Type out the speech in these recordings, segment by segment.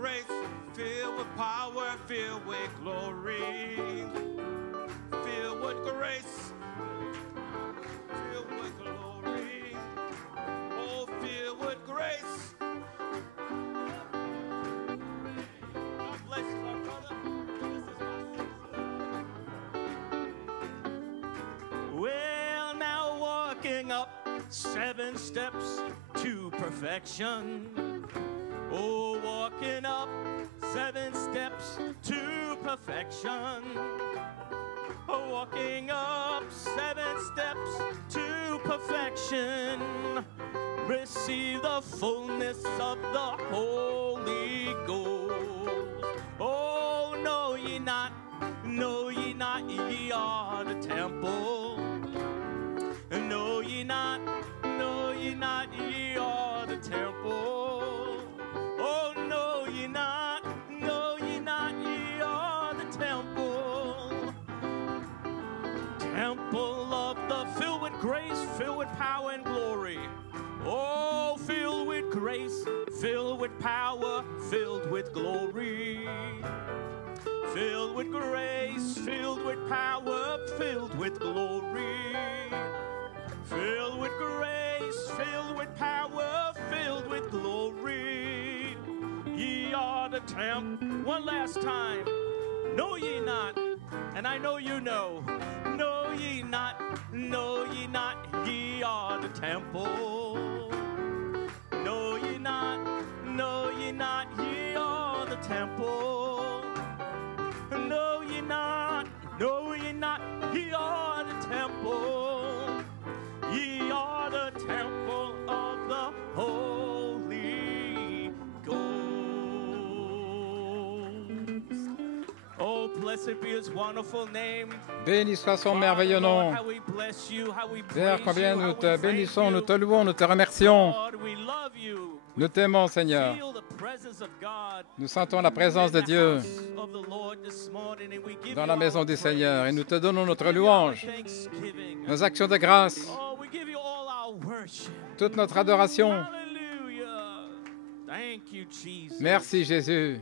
grace, filled with power, filled with glory. Filled with grace, filled with glory. Oh, filled with grace. God bless you, my brother. This is my sister. Well, now walking up 7 steps to perfection. Oh, walking up 7 steps to perfection. Oh, walking up 7 steps to perfection. Receive the fullness of the Holy Ghost. Oh, know ye not, ye are the temple. Know ye not, ye are the temple. Oh, know ye not, ye are the temple. Temple of the filled with grace, filled with power and glory. Oh, filled with grace, filled with power, filled with glory. Filled with grace, filled with power, filled with glory. Filled with grace, filled with power, filled with glory. Ye are the temple. One last time. Know ye not, and I know you know. Know ye not, ye are the temple. Know ye not, ye are the temple. Know ye not, ye are the temple. Ye are the temple of the Holy Ghost. Oh, blessed be his wonderful name. Béni soit son merveilleux nom. Père, combien nous te bénissons, nous te louons, nous te remercions. Nous t'aimons, Seigneur. Nous sentons la présence de Dieu dans la maison du Seigneur et nous te donnons notre louange, nos actions de grâce, toute notre adoration. Merci, Jésus.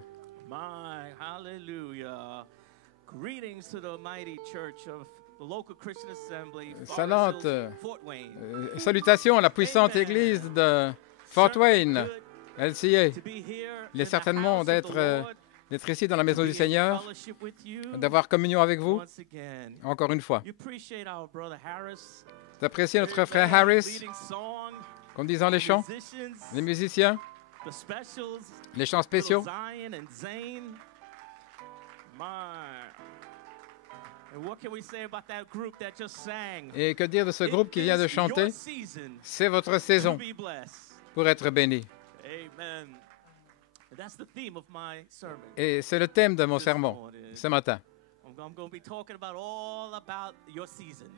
Salutations à la puissante église de Fort Wayne, LCA. Il est certainement d'être ici dans la maison du Seigneur, d'avoir communion avec vous, encore une fois. D'apprécier notre frère Harris, conduisant les chants, les musiciens, les chants spéciaux. Et que dire de ce groupe qui vient de chanter? C'est votre saison pour être béni. Et c'est le thème de mon sermon ce matin.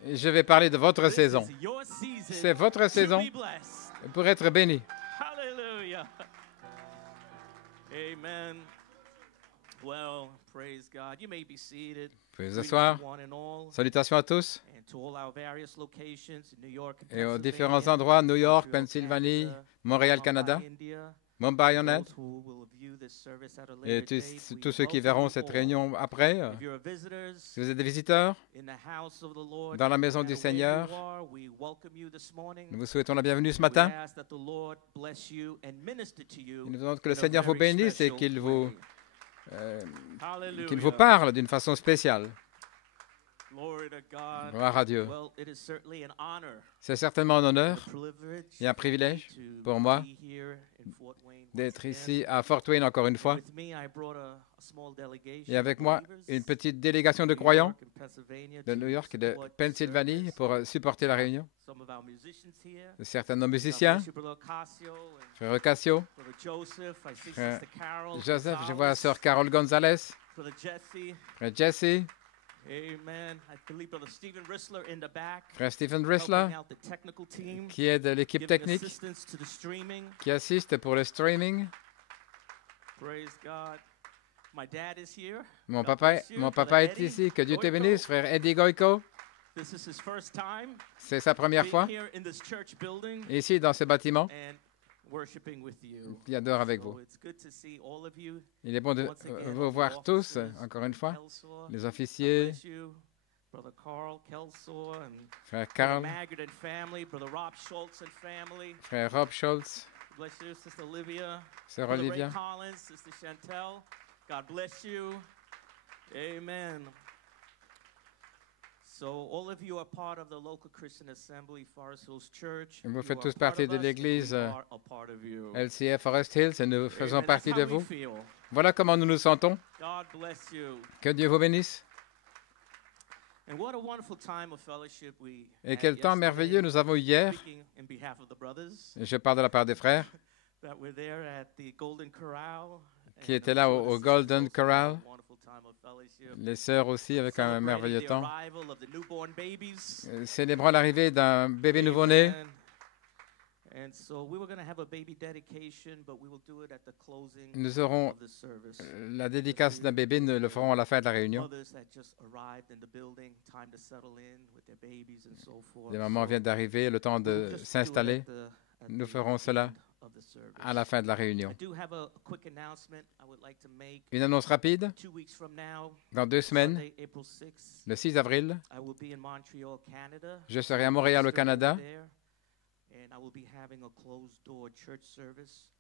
Et je vais parler de votre saison. C'est votre saison pour être béni. Amen. Well, praise God. You may be seated. Pouvez vous asseoir. Salutations à tous. Et aux différents endroits, New York, Pennsylvanie, Montréal, Canada, Mumbai en Inde. Et tous ceux qui verront cette réunion après. Si vous êtes des visiteurs dans la maison du Seigneur, nous vous souhaitons la bienvenue ce matin. Nous demandons que le Seigneur vous bénisse et qu'il vous parle d'une façon spéciale. Gloire à Dieu. C'est certainement un honneur et un privilège pour moi d'être ici à Fort Wayne encore une fois. Et avec moi, une petite délégation de croyants de New York et de Pennsylvanie pour supporter la réunion. Certains de nos musiciens, frère Cassio, frère Joseph, je vois la sœur Carol Gonzalez, frère Jesse, frère Stephen Rissler, qui est de l'équipe technique, qui assiste pour le streaming. Mon papa est ici. Que Dieu te bénisse, frère Eddie Goico. C'est sa première fois ici dans ce bâtiment. qui adore avec vous. Il est bon de vous voir tous, encore une fois, les officiers, frère Carl, frère Rob Schultz, sœur Olivia. God bless you. Amen. Vous faites tous partie de l'église LCF Forest Hills et nous faisons partie de vous. Voilà comment nous nous sentons. Que Dieu vous bénisse. Et quel temps merveilleux nous avons eu hier. Je parle de la part des frères qui étaient là au Golden Corral. Les sœurs aussi avec un merveilleux temps. Célébrant l'arrivée d'un bébé nouveau-né. Nous aurons la dédicace d'un bébé, nous le ferons à la fin de la réunion. Les mamans viennent d'arriver, le temps de s'installer. Nous ferons cela à la fin de la réunion. Une annonce rapide. Dans 2 semaines, le 6 avril, je serai à Montréal, au Canada.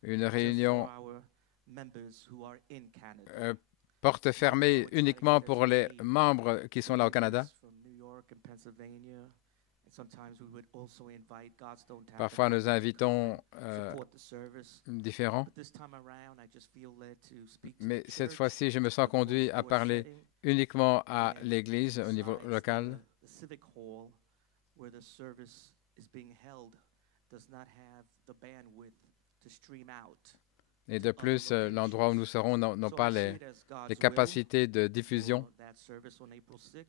Une réunion porte fermée uniquement pour les membres qui sont là au Canada. Parfois, nous invitons différents. Mais cette fois-ci, je me sens conduit à parler uniquement à l'Église au niveau local. Et de plus, l'endroit où nous serons n'a pas les capacités de diffusion.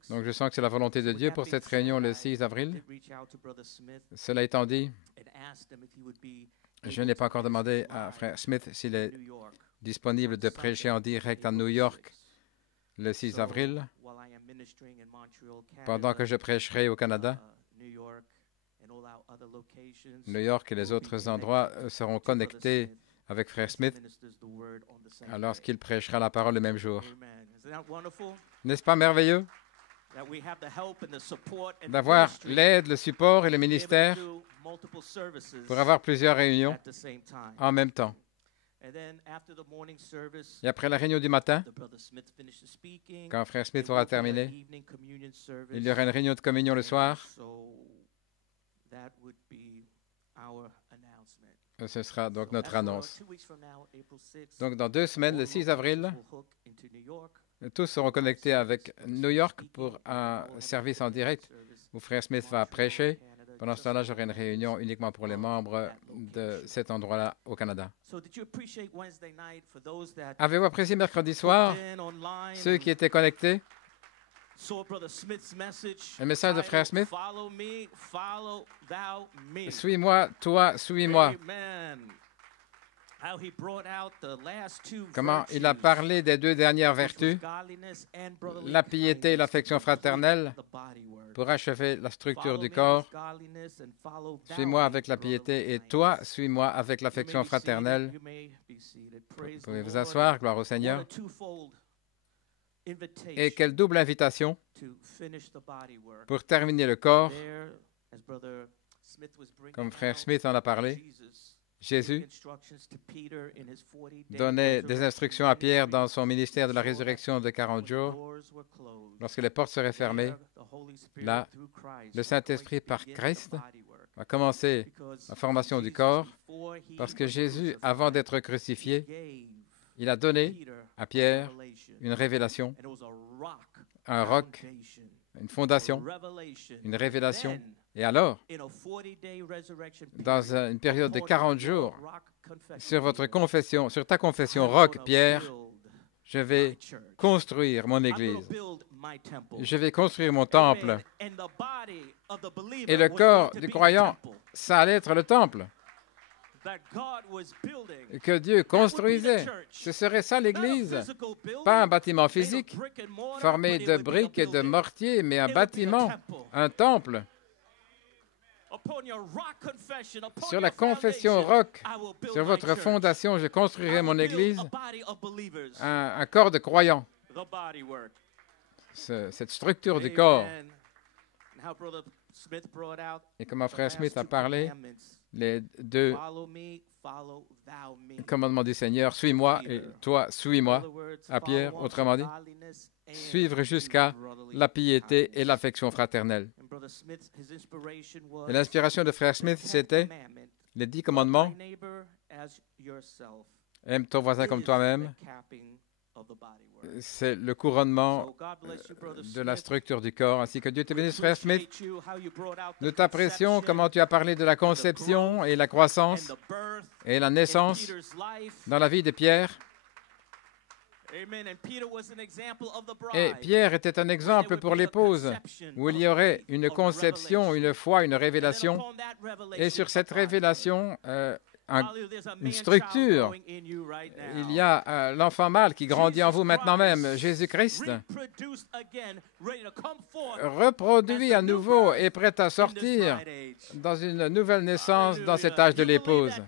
Donc, je sens que c'est la volonté de Dieu pour cette réunion le 6 avril. Cela étant dit, je n'ai pas encore demandé à Frère Smith s'il est disponible de prêcher en direct à New York le 6 avril, pendant que je prêcherai au Canada. New York et les autres endroits seront connectés avec Frère Smith alors qu'il prêchera la parole le même jour. N'est-ce pas merveilleux d'avoir l'aide, le support et le ministère pour avoir plusieurs réunions en même temps? Et après la réunion du matin, quand Frère Smith aura terminé, il y aura une réunion de communion le soir. Ce sera donc notre annonce. Donc, dans 2 semaines, le 6 avril, tous seront connectés avec New York pour un service en direct où Frère Smith va prêcher. Pendant ce temps-là, j'aurai une réunion uniquement pour les membres de cet endroit-là au Canada. Avez-vous apprécié mercredi soir, ceux qui étaient connectés? Le message de Frère Smith. Suis-moi, toi, suis-moi. Comment il a parlé des 2 dernières vertus, la piété et l'affection fraternelle, pour achever la structure du corps. Suis-moi avec la piété et toi, suis-moi avec l'affection fraternelle. Vous pouvez vous asseoir, gloire au Seigneur. Et quelle double invitation pour terminer le corps. Comme Frère Smith en a parlé, Jésus donnait des instructions à Pierre dans son ministère de la résurrection de 40 jours. Lorsque les portes seraient fermées, là, le Saint-Esprit, par Christ, a commencé la formation du corps, parce que Jésus, avant d'être crucifié, il a donné à Pierre une révélation, un roc, une fondation, une révélation. Et alors, dans une période de 40 jours, sur votre confession, sur ta confession, roc, Pierre, je vais construire mon Église. Je vais construire mon temple. Et le corps du croyant, ça allait être le temple que Dieu construisait. Ce serait ça l'Église. Pas un bâtiment physique formé de briques et de mortier, mais un bâtiment, un temple. Sur la confession roc, sur votre fondation, je construirai mon Église, un corps de croyants. Cette structure du corps. Et comme frère Smith a parlé, les deux commandements du Seigneur, suis-moi et toi, suis-moi, à Pierre, autrement dit, suivre jusqu'à la piété et l'affection fraternelle. Et l'inspiration de frère Smith, c'était les 10 commandements. Aime ton voisin comme toi-même. C'est le couronnement de la structure du corps. Ainsi que Dieu te bénisse, frère Smith. Nous t'apprécions comment tu as parlé de la conception et la croissance et la naissance dans la vie de Pierre. Et Pierre était un exemple pour l'épouse, où il y aurait une conception, une foi, une révélation. Et sur cette révélation, une structure. Il y a l'enfant mâle qui grandit en vous maintenant même, Jésus-Christ, reproduit à nouveau et prêt à sortir dans une nouvelle naissance dans cet âge de l'épouse.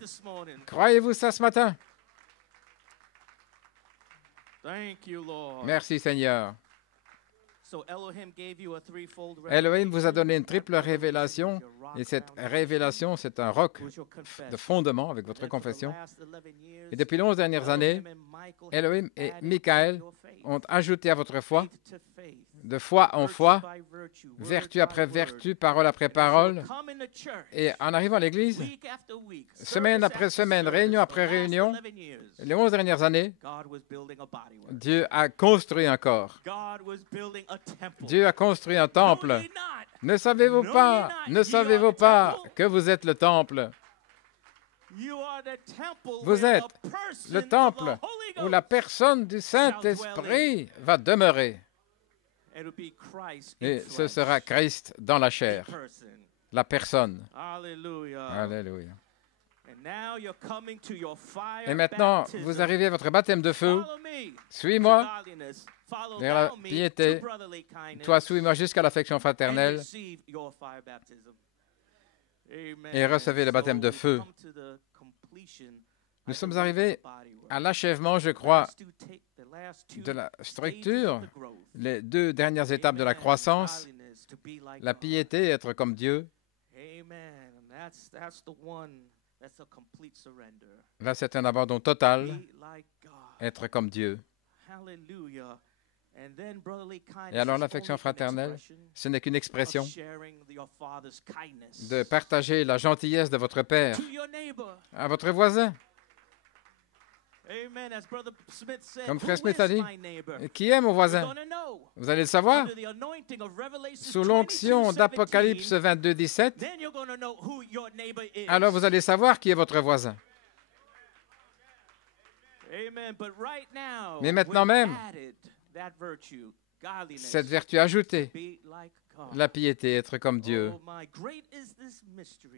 Croyez-vous ça ce matin? Merci Seigneur. Elohim vous a donné une triple révélation, et cette révélation, c'est un roc de fondement avec votre confession. Et depuis les 11 dernières années, Elohim et Michael ont ajouté à votre foi, de foi en foi, vertu après vertu, parole après parole. Et en arrivant à l'Église, semaine après semaine, réunion après réunion, les 11 dernières années, Dieu a construit un corps. Dieu a construit un temple. Ne savez-vous pas que vous êtes le temple? Vous êtes le temple où la personne du Saint-Esprit va demeurer. Et ce sera Christ dans la chair, la personne. Alléluia. Et maintenant, vous arrivez à votre baptême de feu. Suis-moi vers la piété. Toi, suis-moi jusqu'à l'affection fraternelle. Et recevez le baptême de feu. Nous sommes arrivés à l'achèvement, je crois, de la structure, les 2 dernières étapes de la croissance, la piété, être comme Dieu. Là, c'est un abandon total, être comme Dieu. Et alors, l'affection fraternelle, ce n'est qu'une expression de partager la gentillesse de votre Père à votre voisin. Comme frère Smith a dit, qui est mon voisin? Vous allez le savoir. Sous l'onction d'Apocalypse 22, 17, alors vous allez savoir qui est votre voisin. Mais maintenant même, cette vertu ajoutée, la piété, être comme Dieu.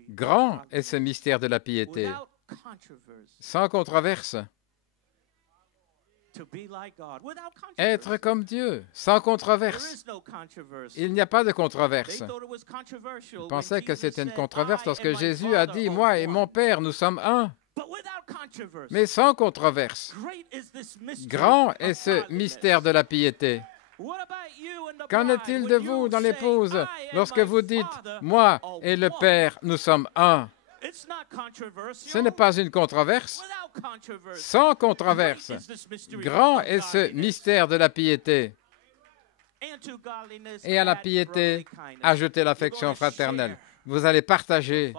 Grand est ce mystère de la piété, sans controverse. Être comme Dieu, sans controverse. Il n'y a pas de controverse. Je pensais que c'était une controverse lorsque Jésus a dit, « Moi et mon Père, nous sommes un. » Mais sans controverse. Grand est ce mystère de la piété. Qu'en est-il de vous dans l'épouse lorsque vous dites, « Moi et le Père, nous sommes un » ? Ce n'est pas une controverse. Sans controverse. Grand est ce mystère de la piété. Et à la piété, ajoutez l'affection fraternelle. Vous allez partager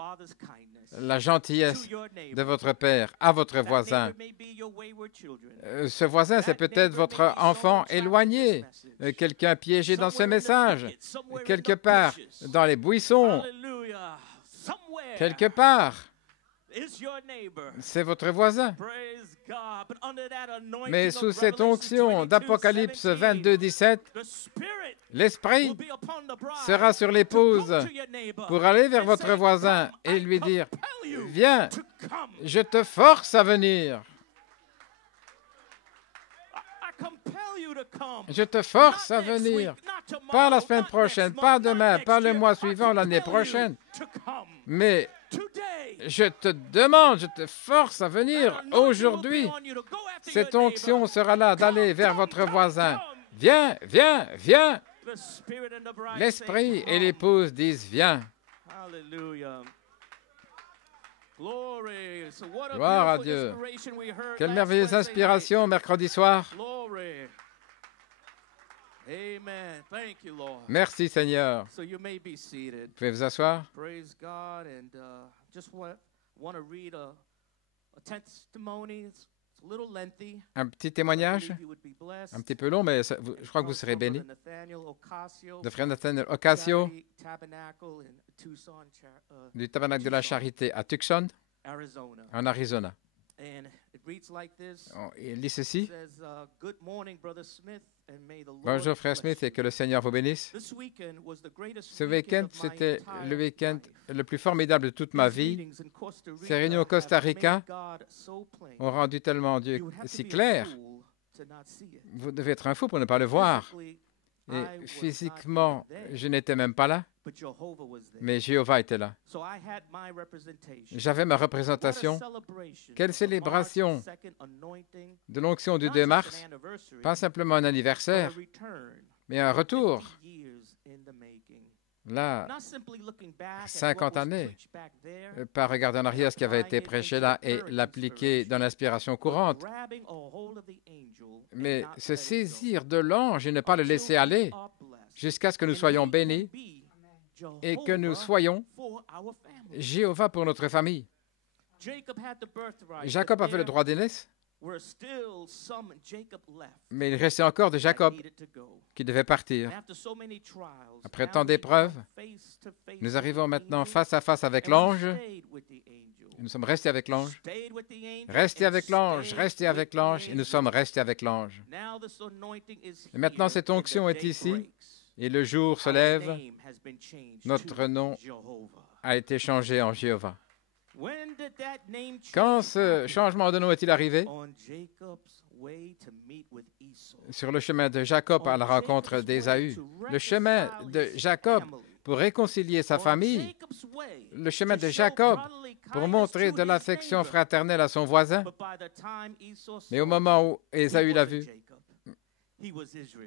la gentillesse de votre Père à votre voisin. Ce voisin, c'est peut-être votre enfant éloigné, quelqu'un piégé dans ce message, quelque part dans les buissons, quelque part. C'est votre voisin. Mais sous cette onction d'Apocalypse 22, 17, l'Esprit sera sur l'épouse pour aller vers votre voisin et lui dire, « Viens, je te force à venir. Je te force à venir. Pas la semaine prochaine, pas demain, pas le mois suivant, l'année prochaine. Mais je te demande, je te force à venir aujourd'hui. Cette onction sera là d'aller vers votre voisin. Viens, viens, viens. L'esprit et l'épouse disent viens. Gloire à Dieu. Quelle merveilleuse inspiration mercredi soir. Merci Seigneur. Vous pouvez vous asseoir. Un petit témoignage, un petit peu long, mais je crois que vous serez bénis. De frère Nathaniel Ocasio, du Tabernacle de la Charité à Tucson, en Arizona. Il lit ceci. Bonjour frère Smith et que le Seigneur vous bénisse. Ce week-end, c'était le week-end le plus formidable de toute ma vie. Ces réunions au Costa Rica ont rendu tellement Dieu si clair. Vous devez être un fou pour ne pas le voir. Et physiquement, je n'étais même pas là, mais Jéhovah était là. J'avais ma représentation. Quelle célébration de l'onction du 2 mars, pas simplement un anniversaire, mais un retour. Là, 50 années, pas regarder en arrière ce qui avait été prêché là et l'appliquer dans l'inspiration courante, mais se saisir de l'ange et ne pas le laisser aller jusqu'à ce que nous soyons bénis et que nous soyons Jéhovah pour notre famille. Jacob avait le droit d'aînesse, mais il restait encore de Jacob qui devait partir. Après tant d'épreuves, nous arrivons maintenant face à face avec l'ange. Nous sommes restés avec l'ange. Restés avec l'ange, restés avec l'ange, et nous sommes restés avec l'ange. Et maintenant, cette onction est ici, et le jour se lève. Notre nom a été changé en Jéhovah. Quand ce changement de nom est-il arrivé? Sur le chemin de Jacob à la rencontre d'Ésaü. Le chemin de Jacob pour réconcilier sa famille. Le chemin de Jacob pour montrer de l'affection fraternelle à son voisin. Mais au moment où Ésaü l'a vu,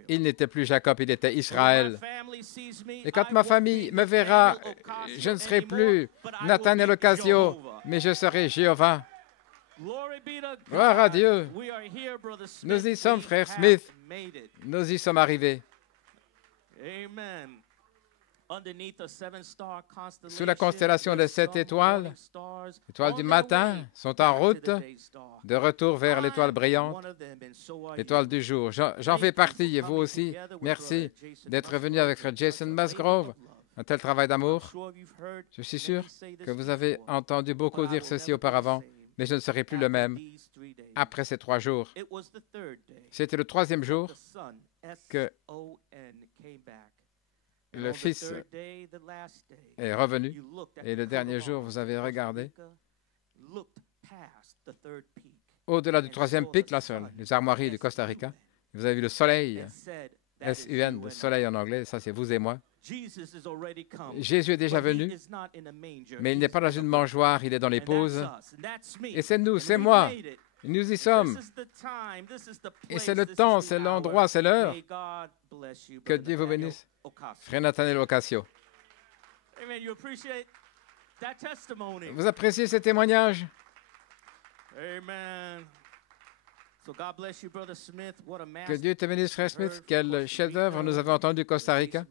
il n'était plus Jacob, il était Israël. Et quand ma famille me verra, je ne serai plus Nathaniel Ocasio, mais je serai Jéhovah. Gloire à Dieu. Nous y sommes, frère Smith. Nous y sommes arrivés. Sous la constellation des 7 étoiles, étoiles du matin sont en route de retour vers l'étoile brillante, l'étoile du jour. J'en fais partie et vous aussi. Merci d'être venu avec Frère Jason Musgrove. Un tel travail d'amour. Je suis sûr que vous avez entendu beaucoup dire ceci auparavant, mais je ne serai plus le même après ces 3 jours. C'était le 3e jour que le Fils est revenu, et le dernier jour, vous avez regardé au-delà du 3e pic, là, sur les armoiries du Costa Rica. Vous avez vu le soleil, S-U-N, le soleil en anglais, ça c'est vous et moi. Jésus est déjà venu, mais il n'est pas dans une mangeoire, il est dans l'épouse. Et c'est nous, c'est moi. Nous y sommes. Et c'est le temps, c'est l'endroit, c'est l'heure. Que Dieu vous bénisse. Frère Nathaniel Ocasio. Vous appréciez ce témoignage? Que Dieu te bénisse, frère Smith. Quel chef-d'œuvre nous avons entendu au Costa Rica.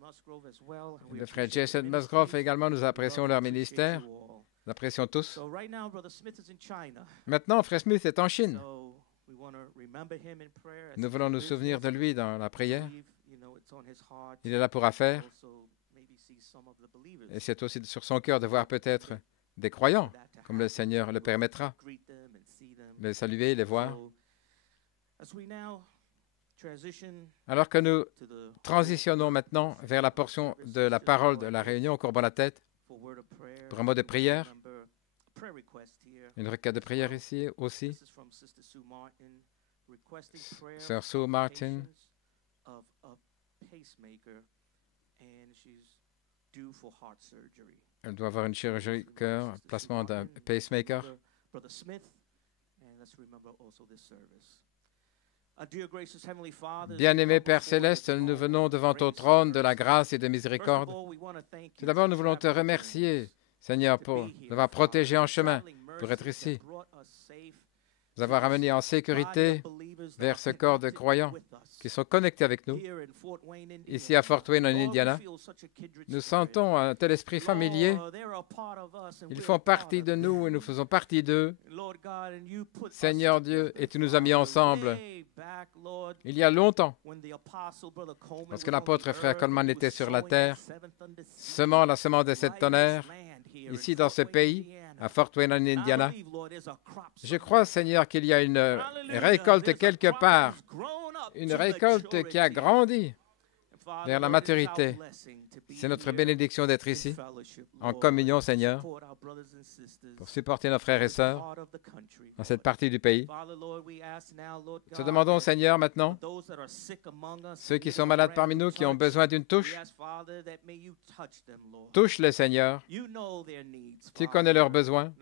Le frère Jason Musgrove également, nous apprécions leur ministère. Nous apprécions tous. Maintenant, frère Smith est en Chine. Nous voulons nous souvenir de lui dans la prière. Il est là pour affaire. Et c'est aussi sur son cœur de voir peut-être des croyants, comme le Seigneur le permettra. Les saluer, les voir. Alors que nous transitionnons maintenant vers la portion de la parole de la réunion, courbe la tête pour un mot de prière. Une requête de prière ici aussi. Sœur Sue Martin Elle doit avoir une chirurgie cœur, placement d'un pacemaker. Bien-aimé Père Céleste, nous venons devant ton trône de la grâce et de miséricorde. Tout d'abord, nous voulons te remercier, Seigneur, pour nous avoir protégés en chemin, pour être ici, nous avoir amenés en sécurité vers ce corps de croyants qui sont connectés avec nous. Ici à Fort Wayne, en Indiana, nous sentons un tel esprit familier. Ils font partie de nous et nous faisons partie d'eux. Seigneur Dieu, et tu nous as mis ensemble il y a longtemps, lorsque l'apôtre frère Coleman était sur la terre, semant la semence de cette tonnerre, ici dans ce pays, à Fort Wayne, en Indiana. Je crois, Seigneur, qu'il y a une récolte quelque part, une récolte qui a grandi vers la maturité. C'est notre bénédiction d'être ici, en communion, Seigneur, pour supporter nos frères et sœurs dans cette partie du pays. Te demandons, Seigneur, maintenant, ceux qui sont malades parmi nous, qui ont besoin d'une touche, touche-les, Seigneur. Tu connais leurs besoins.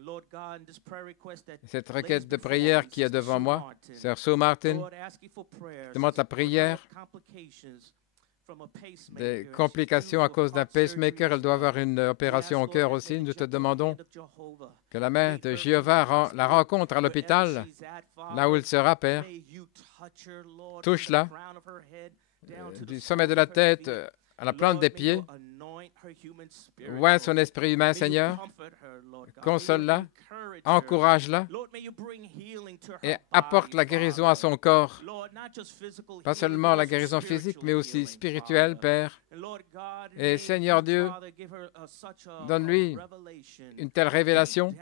Cette requête de prière qui est devant moi, Sœur Sue Martin, demande la prière des complications à cause d'un pacemaker. Elle doit avoir une opération au cœur aussi. Nous te demandons que la main de Jéhovah la rencontre à l'hôpital, là où il sera, Père. Touche-la, du sommet de la tête à la plante des pieds. Oins son esprit humain, Seigneur. Console-la, encourage-la et apporte la guérison à son corps. Pas seulement la guérison physique, mais aussi spirituelle, Père. Et Seigneur Dieu, donne-lui une telle révélation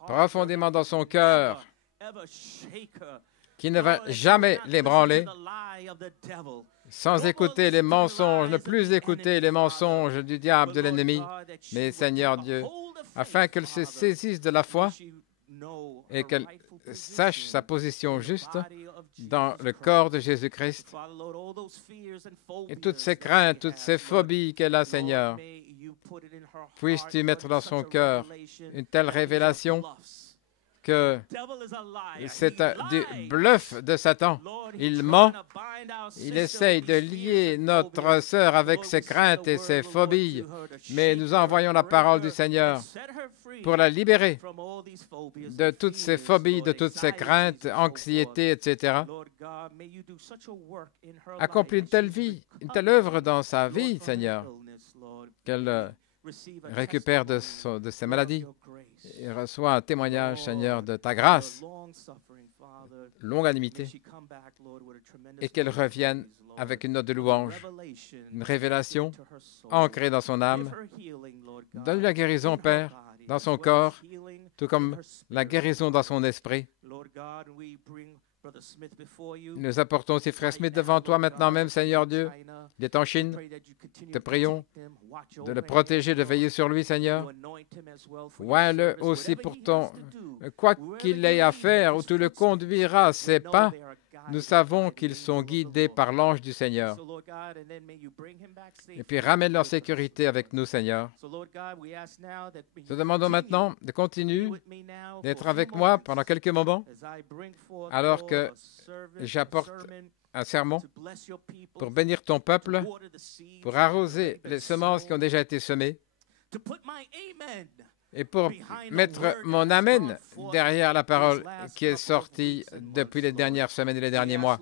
profondément dans son cœur qui ne va jamais l'ébranler, sans écouter les mensonges, ne plus écouter les mensonges du diable, de l'ennemi, mais Seigneur Dieu, afin qu'elle se saisisse de la foi et qu'elle sache sa position juste dans le corps de Jésus-Christ. Et toutes ces craintes, toutes ces phobies qu'elle a, Seigneur, puisses-tu mettre dans son cœur une telle révélation que c'est du bluff de Satan. Il ment, il essaye de lier notre sœur avec ses craintes et ses phobies, mais nous envoyons la parole du Seigneur pour la libérer de toutes ces phobies, de toutes ces craintes, anxiétés, etc. Accomplis une telle vie, une telle œuvre dans sa vie, Seigneur, qu'elle récupère de ses maladies et reçoit un témoignage, Seigneur, de ta grâce, longanimité, et qu'elle revienne avec une note de louange, une révélation ancrée dans son âme. Donne-lui la guérison, Père, dans son corps, tout comme la guérison dans son esprit. Nous apportons aussi Frère Smith devant toi maintenant même, Seigneur Dieu. Il est en Chine. Te prions de le protéger, de veiller sur lui, Seigneur. Oins-le aussi pour ton... Quoi qu'il ait à faire, où tu le conduiras à ses pas, nous savons qu'ils sont guidés par l'ange du Seigneur. Et puis ramène-le en sécurité avec nous, Seigneur. Te demandons maintenant de continuer d'être avec moi pendant quelques moments, alors que j'apporte un sermon pour bénir ton peuple, pour arroser les semences qui ont déjà été semées, et pour mettre mon Amen derrière la parole qui est sortie depuis les dernières semaines et les derniers mois.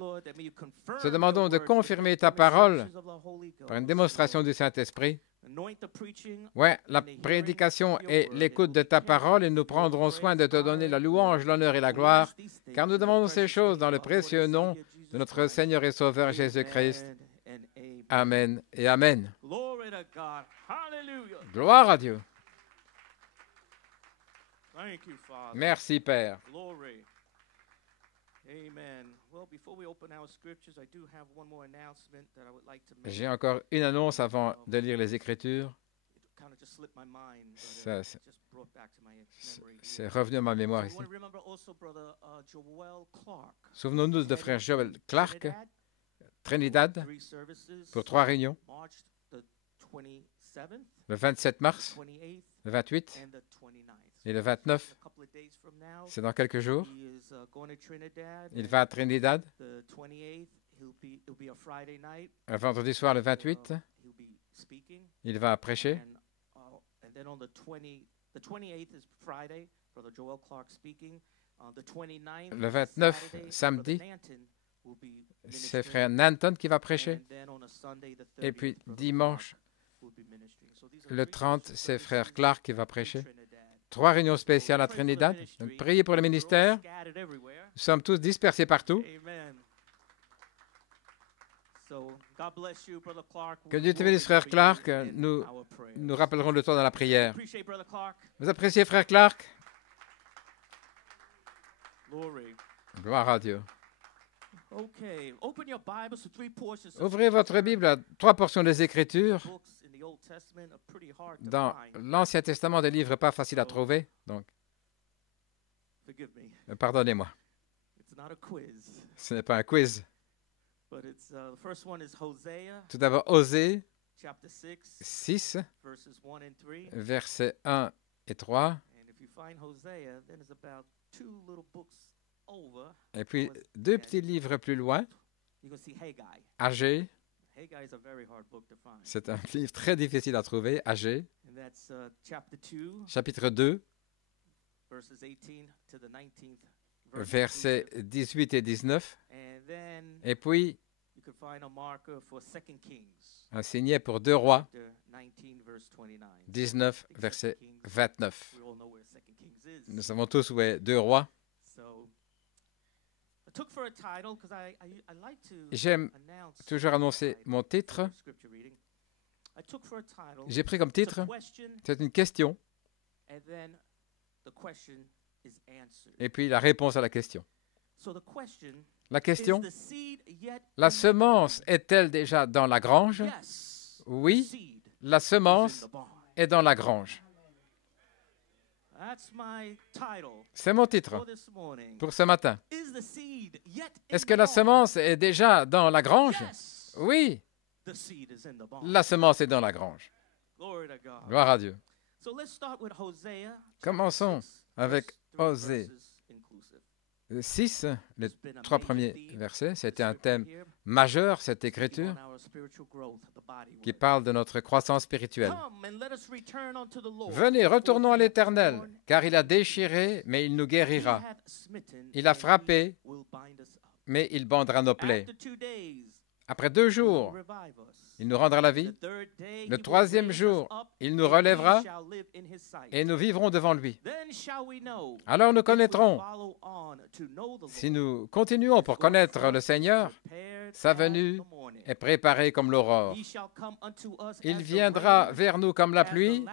Te demandons de confirmer ta parole par une démonstration du Saint-Esprit. Oui, la prédication et l'écoute de ta parole, et nous prendrons soin de te donner la louange, l'honneur et la gloire, car nous demandons ces choses dans le précieux nom de notre Seigneur et Sauveur Jésus-Christ. Amen et Amen. Gloire à Dieu. Merci, Père. J'ai encore une annonce avant de lire les Écritures. C'est revenu à ma mémoire ici. Souvenons-nous de frère Joel Clark, Trinidad, pour 3 réunions. le 27 mars, le 28 et le 29. C'est dans quelques jours. Il va à Trinidad. Un vendredi soir, le 28, il va prêcher. Le 29, samedi, c'est frère Nanton qui va prêcher. Et puis dimanche, le 30, c'est frère Clark qui va prêcher. 3 réunions spéciales à Trinidad. Donc, priez pour le ministère. Nous sommes tous dispersés partout. Que Dieu te bénisse, frère Clark. Nous rappellerons le temps dans la prière. Vous appréciez, frère Clark? Gloire à Dieu. Ouvrez votre Bible à 3 portions des Écritures. Dans l'Ancien Testament, des livres pas faciles à trouver. Donc, pardonnez-moi. Ce n'est pas un quiz. Tout d'abord, Osée 6, versets 1 et 3. Et puis, 2 petits livres plus loin, Agé. C'est un livre très difficile à trouver, Agé. Chapitre 2, versets 18 et 19. Et puis, un signet pour 2 Rois, 19, verset 29. Nous savons tous où est 2 Rois. J'aime toujours annoncer mon titre. J'ai pris comme titre, c'est une question, et puis la réponse à la question. La question, la semence est-elle déjà dans la grange? Oui, la semence est dans la grange. C'est mon titre pour ce matin. Est-ce que la semence est déjà dans la grange? Oui, la semence est dans la grange. Gloire à Dieu. Commençons avec Osée 6, les 3 premiers versets. C'était un thème majeur, cette écriture, qui parle de notre croissance spirituelle. Venez, retournons à l'Éternel, car il a déchiré, mais il nous guérira. Il a frappé, mais il bandera nos plaies. Après 2 jours, il nous rendra la vie. Le 3e jour, il nous relèvera et nous vivrons devant lui. Alors nous connaîtrons. Si nous continuons pour connaître le Seigneur, sa venue est préparée comme l'aurore. Il viendra vers nous comme la pluie,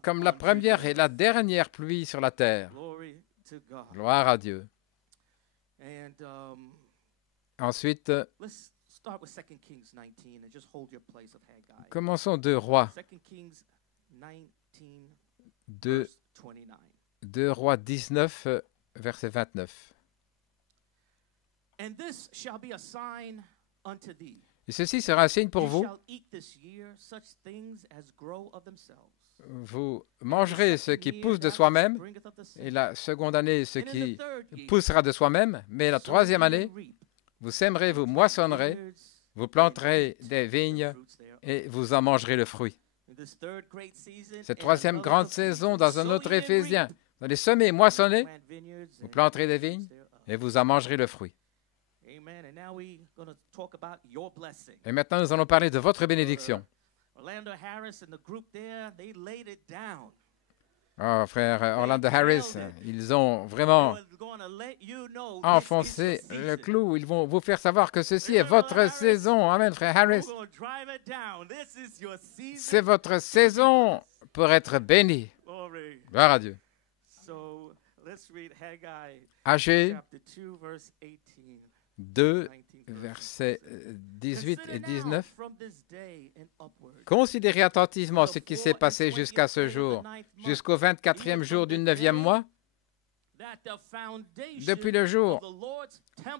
comme la première et la dernière pluie sur la terre. Gloire à Dieu. Ensuite, commençons 2 Rois. 2 Rois 19, verset 29. Et ceci sera un signe pour vous. Vous mangerez ce qui pousse de soi-même, et la seconde année, ce qui poussera de soi-même, mais la 3e année, vous sèmerez, vous moissonnerez, vous planterez des vignes et vous en mangerez le fruit. Cette 3e grande saison dans un autre Éphésiens, vous allez semer, moissonner, vous planterez des vignes et vous en mangerez le fruit. Et maintenant, nous allons parler de votre bénédiction. Oh, frère Orlando Harris, ils ont vraiment enfoncé le clou. Ils vont vous faire savoir que ceci est votre saison. Amen, frère Harris. C'est votre saison pour être béni. Gloire à Dieu. Agé 2, versets 18 et 19. Considérez attentivement ce qui s'est passé jusqu'à ce jour, jusqu'au 24e jour du 9e mois, depuis le jour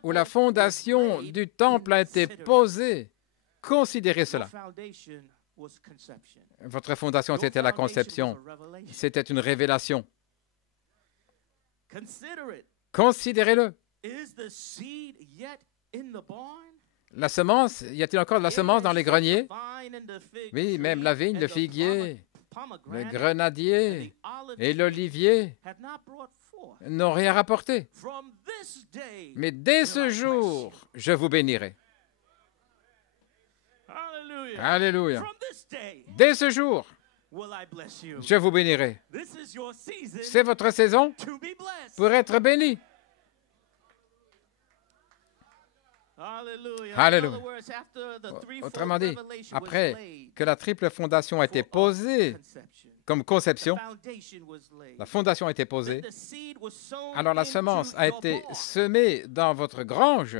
où la fondation du temple a été posée, Considérez cela. Votre fondation, c'était la conception. C'était une révélation. Considérez-le. La semence, y a-t-il encore de la semence dans les greniers? Oui, même la vigne, le figuier, le grenadier et l'olivier n'ont rien rapporté. Mais dès ce jour, je vous bénirai. Alléluia. Dès ce jour, je vous bénirai. C'est votre saison pour être béni. Alléluia. Autrement dit, après que la triple fondation a été posée comme conception, la fondation a été posée, alors la semence a été semée dans votre grange.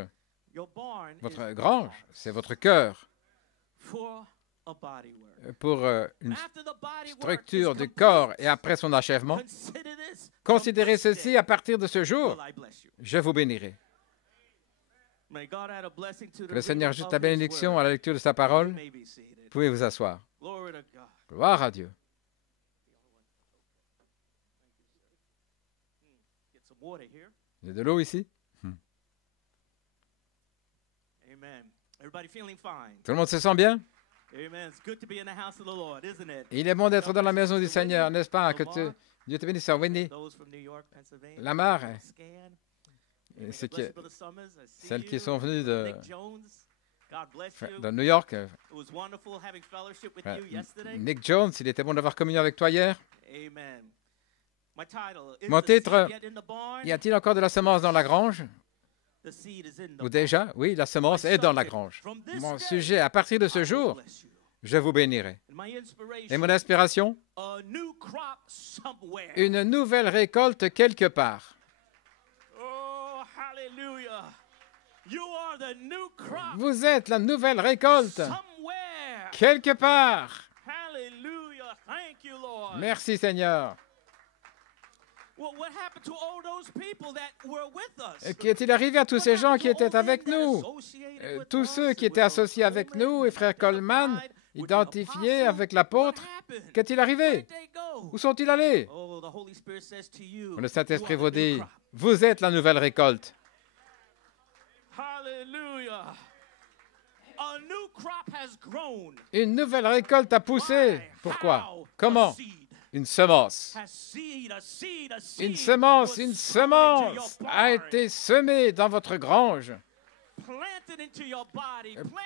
Votre grange, c'est votre cœur, pour une structure du corps et après son achèvement. Considérez ceci à partir de ce jour, je vous bénirai. Que le Seigneur ajoute la bénédiction à la lecture de sa parole. Vous pouvez vous asseoir. Gloire à Dieu. Il y a de l'eau ici? Tout le monde se sent bien? Il est bon d'être dans la maison du Seigneur, n'est-ce pas? Que Dieu te bénisse, Winnie. Lamar, celles qui sont venues de New York. Nick Jones, il était bon d'avoir communion avec toi hier. Mon titre, y a-t-il encore de la semence dans la grange? Ou déjà, oui, la semence est dans la grange. Mon sujet, à partir de ce jour, je vous bénirai. Et mon inspiration, une nouvelle récolte quelque part. Vous êtes la nouvelle récolte quelque part. Merci Seigneur. Qu'est-il arrivé à tous ces gens qui étaient avec nous? Tous ceux qui étaient associés avec nous, et frère Coleman, identifiés avec l'apôtre, qu'est-il arrivé? Où sont-ils allés? Le Saint-Esprit vous dit, vous êtes la nouvelle récolte. Une nouvelle récolte a poussé. Pourquoi? Comment? Une semence. Une semence a été semée dans votre grange.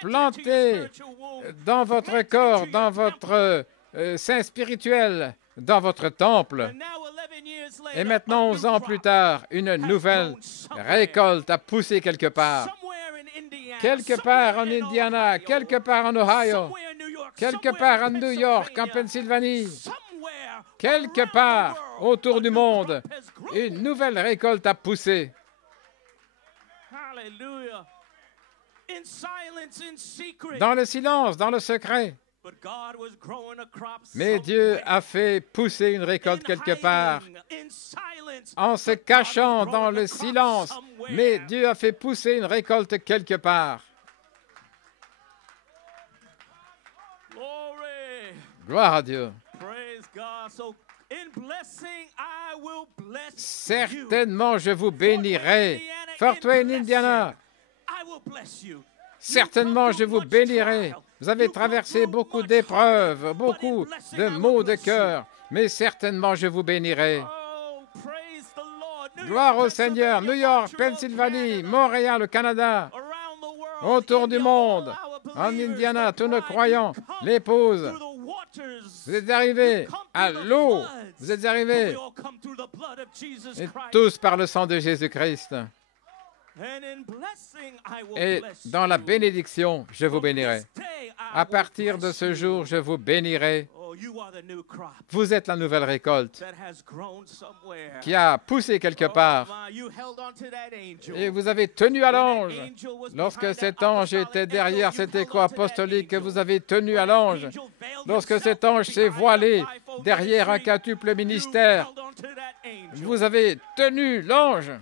Plantée dans votre corps, dans votre sein spirituel, dans votre temple. Et maintenant, 11 ans plus tard, une nouvelle récolte a poussé quelque part. Quelque part en Indiana, quelque part en Ohio, quelque part à New York, en Pennsylvanie, quelque part autour du monde, une nouvelle récolte a poussé. Dans le silence, dans le secret. Mais Dieu a fait pousser une récolte quelque part. En se cachant dans le silence, mais Dieu a fait pousser une récolte quelque part. Gloire à Dieu. Certainement, je vous bénirai. Fort Wayne, Indiana. Certainement, je vous bénirai. Vous avez traversé beaucoup d'épreuves, beaucoup de maux de cœur, mais certainement, je vous bénirai. Gloire au Seigneur. New York, Pennsylvanie, Montréal, le Canada, autour du monde, en Indiana, tous nos croyants, l'épouse. Vous êtes arrivés à l'eau. Vous êtes arrivés. Et tous par le sang de Jésus-Christ. Et dans la bénédiction, je vous bénirai. À partir de ce jour, je vous bénirai. Vous êtes la nouvelle récolte qui a poussé quelque part. Et vous avez tenu à l'ange. Lorsque cet ange était derrière cet écho apostolique, vous avez tenu à l'ange. Lorsque cet ange s'est voilé derrière un quintuple ministère, vous avez tenu l'ange.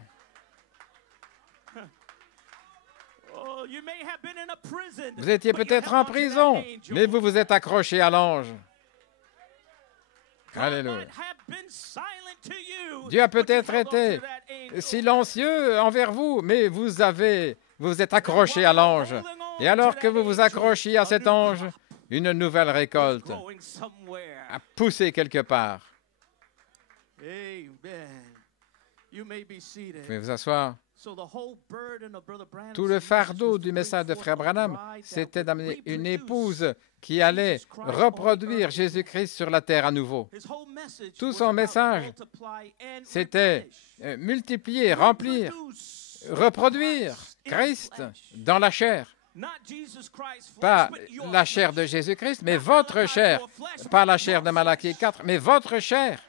Vous étiez peut-être en prison, mais vous vous êtes accroché à l'ange. Alléluia. Dieu a peut-être été silencieux envers vous, mais vous êtes accroché à l'ange. Et alors que vous vous accrochiez à cet ange, une nouvelle récolte a poussé quelque part. Vous pouvez vous asseoir. Tout le fardeau du message de Frère Branham, c'était d'amener une épouse qui allait reproduire Jésus-Christ sur la terre à nouveau. Tout son message, c'était multiplier, remplir, reproduire Christ dans la chair. Pas la chair de Jésus-Christ, mais votre chair. Pas la chair de Malachie 4, mais votre chair.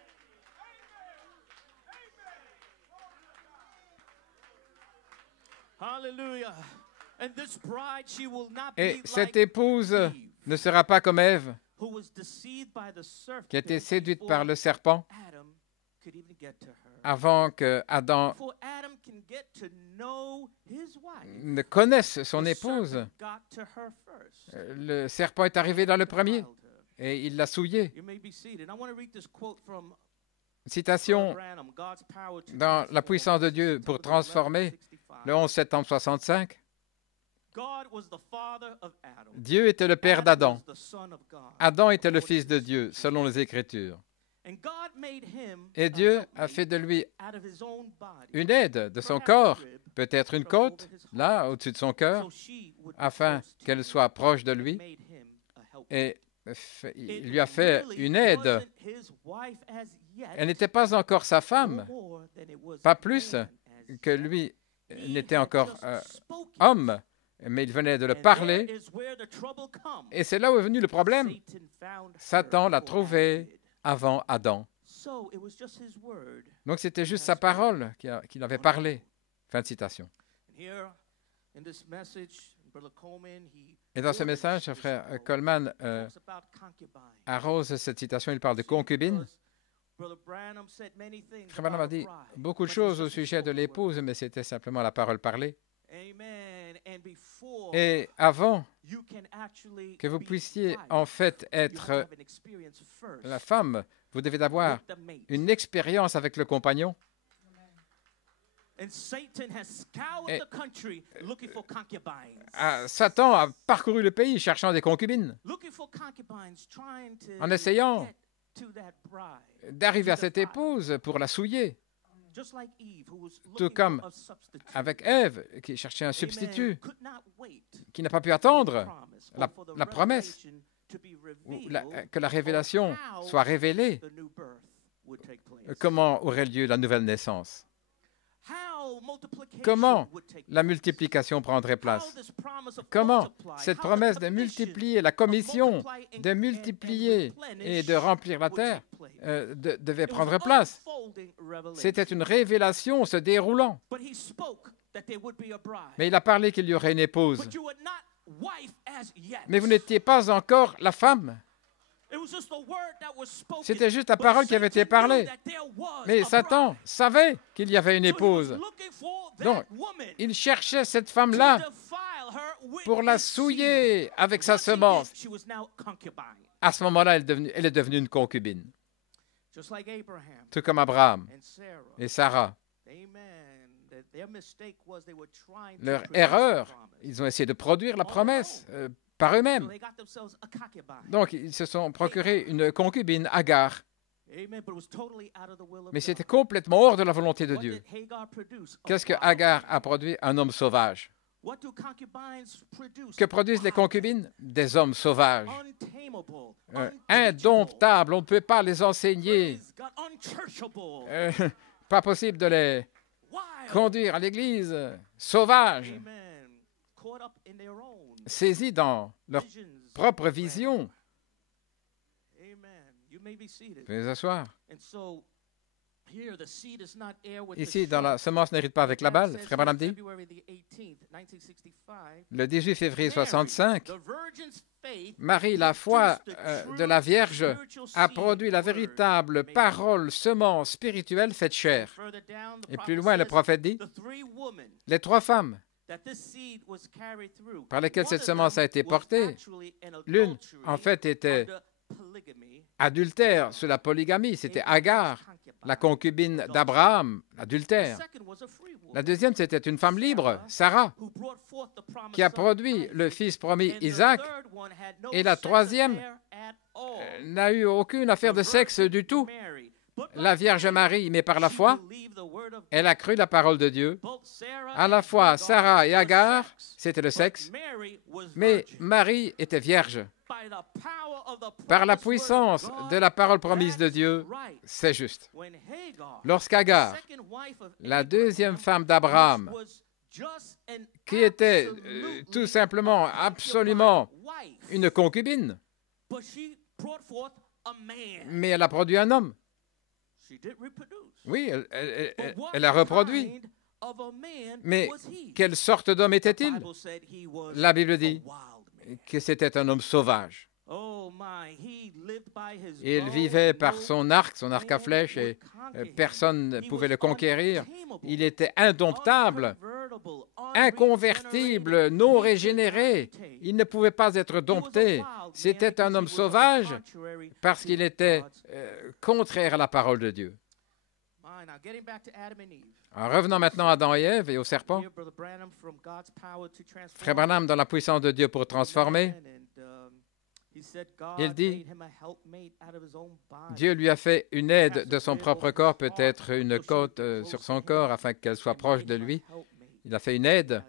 Et cette épouse ne sera pas comme Ève, qui a été séduite par le serpent avant que Adam ne connaisse son épouse. Le serpent est arrivé dans le premier et il l'a souillé. Citation dans La puissance de Dieu pour transformer, le 11 septembre 65. Dieu était le père d'Adam. Adam était le fils de Dieu, selon les Écritures. Et Dieu a fait de lui une aide de son corps, peut-être une côte, là, au-dessus de son cœur, afin qu'elle soit proche de lui. Et il lui a fait une aide. Elle n'était pas encore sa femme, pas plus que lui n'était encore homme, mais il venait de le parler. Et c'est là où est venu le problème. Satan l'a trouvé avant Adam. Donc c'était juste sa parole qu'il avait parlé. Fin de citation. Et dans ce message, frère Coleman arrose cette citation, il parle de concubine. Frère Branham a dit beaucoup de choses au sujet de l'épouse, mais c'était simplement la parole parlée. Et avant que vous puissiez en fait être la femme, vous devez avoir une expérience avec le compagnon. Satan a parcouru le pays cherchant des concubines, en essayant d'arriver à cette épouse pour la souiller. Tout comme avec Ève, qui cherchait un substitut, qui n'a pas pu attendre la promesse, que la révélation soit révélée. Comment aurait lieu la nouvelle naissance? Comment la multiplication prendrait place? Comment cette promesse de multiplier, la commission de multiplier et de remplir la terre devait prendre place? C'était une révélation se déroulant. Mais il a parlé qu'il y aurait une épouse. Mais vous n'étiez pas encore la femme. C'était juste la parole qui avait été parlée. Mais Satan savait qu'il y avait une épouse. Donc, il cherchait cette femme-là pour la souiller avec sa semence. À ce moment-là, elle est devenue une concubine. Tout comme Abraham et Sarah. Leur erreur, ils ont essayé de produire la promesse par eux-mêmes. Donc, ils se sont procurés une concubine, Agar. Mais c'était complètement hors de la volonté de Dieu. Qu'est-ce que Agar a produit? Un homme sauvage. Que produisent les concubines? Des hommes sauvages. Indomptables, on ne peut pas les enseigner. Pas possible de les conduire à l'église. Sauvages. Saisis dans leur propre vision. Vous pouvez vous asseoir. Ici, dans la semence n'hérite pas avec la balle, Frère Branham dit, le 18 février 65, Marie, la foi de la Vierge, a produit la véritable parole, semence spirituelle faite chair. Et plus loin, le prophète dit, les trois femmes par lesquelles cette semence a été portée. L'une, en fait, était adultère sous la polygamie. C'était Agar, la concubine d'Abraham, adultère. La deuxième, c'était une femme libre, Sarah, qui a produit le fils promis Isaac. Et la troisième n'a eu aucune affaire de sexe du tout. La Vierge Marie, mais par la foi, elle a cru la parole de Dieu. À la fois, Sarah et Agar, c'était le sexe, mais Marie était vierge. Par la puissance de la parole promise de Dieu, c'est juste. Lorsqu'Agar, la deuxième femme d'Abraham, qui était tout simplement, absolument une concubine, mais elle a produit un homme. Oui, elle a reproduit. Mais quelle sorte d'homme était-il? La Bible dit que c'était un homme sauvage. Il vivait par son arc à flèche, et personne ne pouvait le conquérir. Il était indomptable, inconvertible, non régénéré. Il ne pouvait pas être dompté. C'était un homme sauvage parce qu'il était contraire à la parole de Dieu. En revenant maintenant à Adam et Ève et au serpent, Frère Branham, dans la puissance de Dieu pour transformer, il dit, Dieu lui a fait une aide de son propre corps, peut-être une côte sur son corps afin qu'elle soit proche de lui. Il a fait une aide.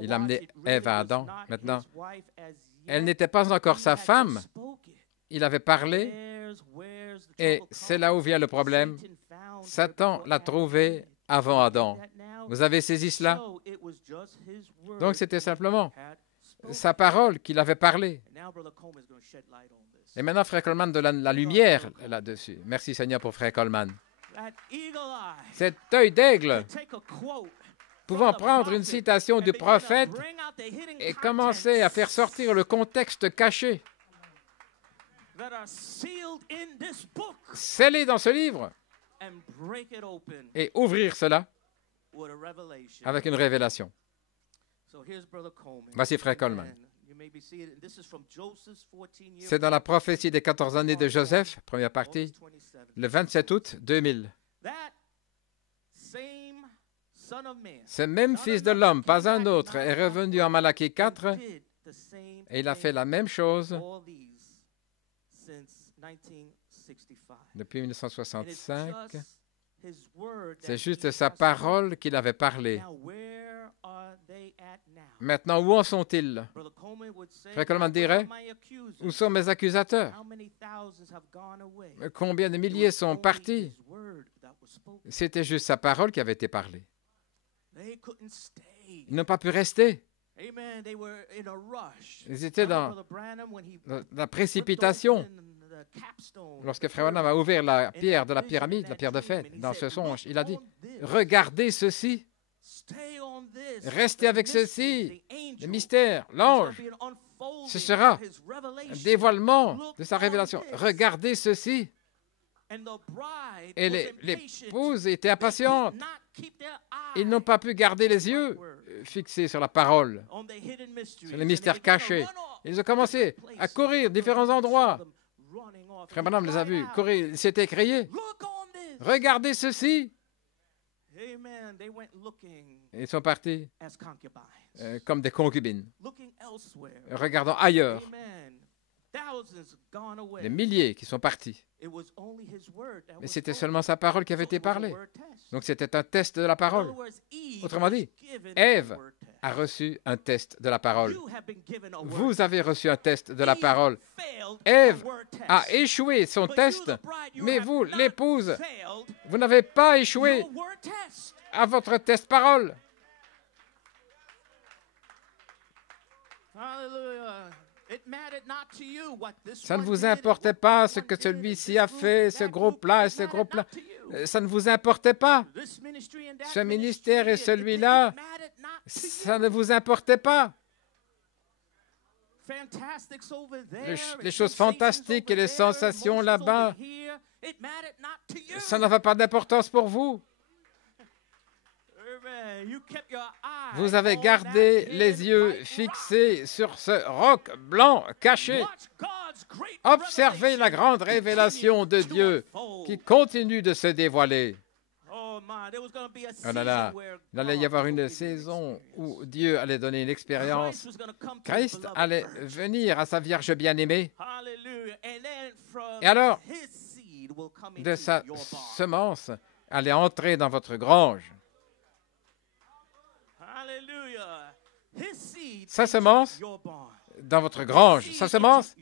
Il a amené Ève à Adam. Maintenant, elle n'était pas encore sa femme. Il avait parlé. Et c'est là où vient le problème. Satan l'a trouvé avant Adam. Vous avez saisi cela? Donc c'était simplement sa parole qu'il avait parlé. Et maintenant, Frère Coleman, de la lumière là-dessus. Merci Seigneur pour Frère Coleman. Cet œil d'aigle, pouvant prendre une citation du prophète et commencer à faire sortir le contexte caché, scellé dans ce livre, et ouvrir cela avec une révélation. Voici Frère Coleman. C'est dans la prophétie des 14 années de Joseph, première partie, le 27 août 2000. Ce même fils de l'homme, pas un autre, est revenu en Malachie 4 et il a fait la même chose depuis 1965. C'est juste sa parole qu'il avait parlé. Maintenant, où en sont-ils? Frère Coleman dirait, où sont mes accusateurs? Combien de milliers sont partis? C'était juste sa parole qui avait été parlée. Ils n'ont pas pu rester. Ils étaient dans la précipitation. Lorsque Frère Branham a ouvert la pierre de la pyramide, la pierre de fête, dans ce songe, il a dit, regardez ceci. Restez avec ceci, le mystère, l'ange. Ce sera un dévoilement de sa révélation. Regardez ceci. Et l'épouse était impatiente. Ils n'ont pas pu garder les yeux fixés sur la parole, sur les mystères cachés. Ils ont commencé à courir différents endroits. Frère Branham les a vus courir. Ils s'étaient criés. Regardez ceci. Ils sont partis comme des concubines, regardant ailleurs. Des milliers qui sont partis. Mais c'était seulement sa parole qui avait été parlée. Donc c'était un test de la parole. Autrement dit, Ève a reçu un test de la parole. Vous avez reçu un test de la parole. Ève a échoué son test, mais vous, l'épouse, vous n'avez pas échoué à votre test parole. Ça ne vous importait pas ce que celui-ci a fait, ce groupe-là et ce groupe-là. Ça ne vous importait pas. Ce ministère et celui-là, ça ne vous importait pas. Les choses fantastiques et les sensations là-bas, ça n'avait pas d'importance pour vous. Vous avez gardé les yeux fixés sur ce roc blanc caché. Observez la grande révélation de Dieu qui continue de se dévoiler. Oh là là, il allait y avoir une saison où Dieu allait donner une expérience. Christ allait venir à sa Vierge bien-aimée. Et alors, de sa semence, allait entrer dans votre grange. Sa semence dans votre grange, sa semence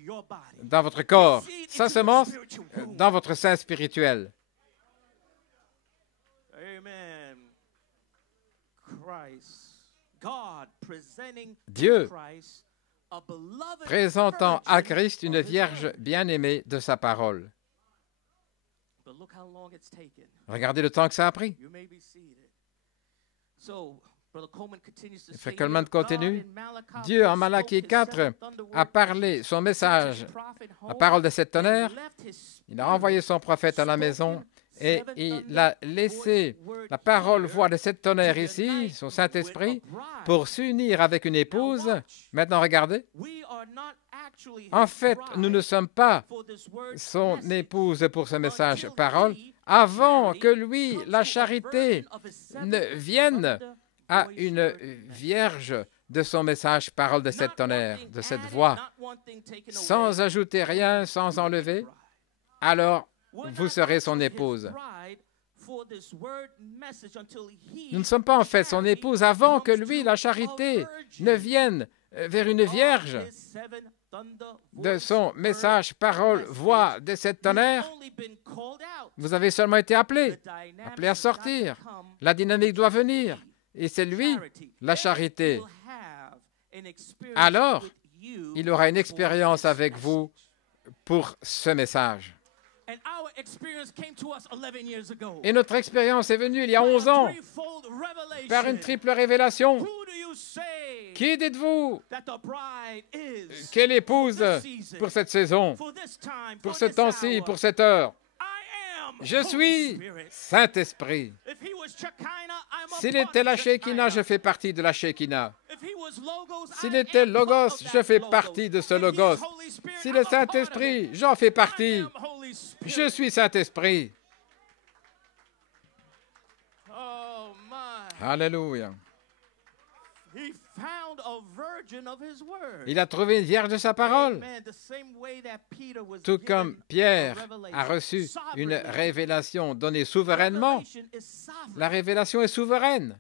dans votre corps, sa semence dans votre sein spirituel. Dieu présentant à Christ une Vierge bien-aimée de sa parole. Regardez le temps que ça a pris. Frère Coleman continue. Dieu, en Malachie 4, a parlé son message, la parole de cet tonnerre. Il a envoyé son prophète à la maison et il a laissé la parole voix de cette tonnerre ici, son Saint-Esprit, pour s'unir avec une épouse. Maintenant, regardez. En fait, nous ne sommes pas son épouse pour ce message parole avant que lui, la charité, ne vienne à une vierge de son message parole de cette tonnerre, de cette voix, sans ajouter rien, sans enlever. Alors, vous serez son épouse. Nous ne sommes pas en fait son épouse avant que lui, la charité, ne vienne vers une vierge de son message, parole, voix de cette tonnerre. Vous avez seulement été appelé à sortir. La dynamique doit venir. Et c'est lui, la charité. Alors, il aura une expérience avec vous pour ce message. Et notre expérience est venue il y a 11 ans par une triple révélation. Qui dites-vous qu'elle épouse pour cette saison, pour ce temps-ci, pour cette heure? Je suis Saint-Esprit. S'il était la Shekinah, je fais partie de la Shekinah. S'il était Logos, je fais partie de ce Logos. S'il est Saint-Esprit, j'en fais partie. Je suis Saint-Esprit. Alléluia. Il a trouvé une vierge de sa parole. Tout comme Pierre a reçu une révélation donnée souverainement. La révélation est souveraine.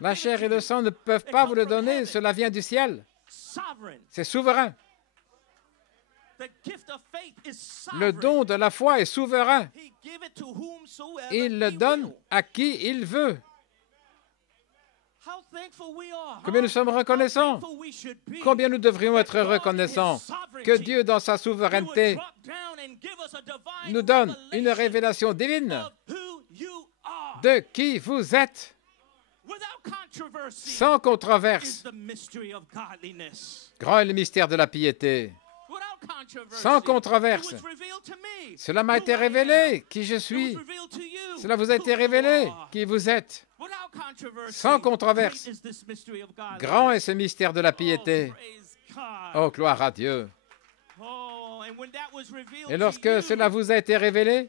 La chair et le sang ne peuvent pas vous le donner, cela vient du ciel. C'est souverain. Le don de la foi est souverain. Il le donne à qui il veut. Combien nous sommes reconnaissants? Combien nous devrions être reconnaissants que Dieu, dans sa souveraineté, nous donne une révélation divine de qui vous êtes, sans controverse. Grand est le mystère de la piété. Sans controverse. Cela m'a été révélé, qui je suis. Cela vous a été révélé, qui vous êtes. Sans controverse. Grand est ce mystère de la piété. Oh, gloire à Dieu. Et lorsque cela vous a été révélé,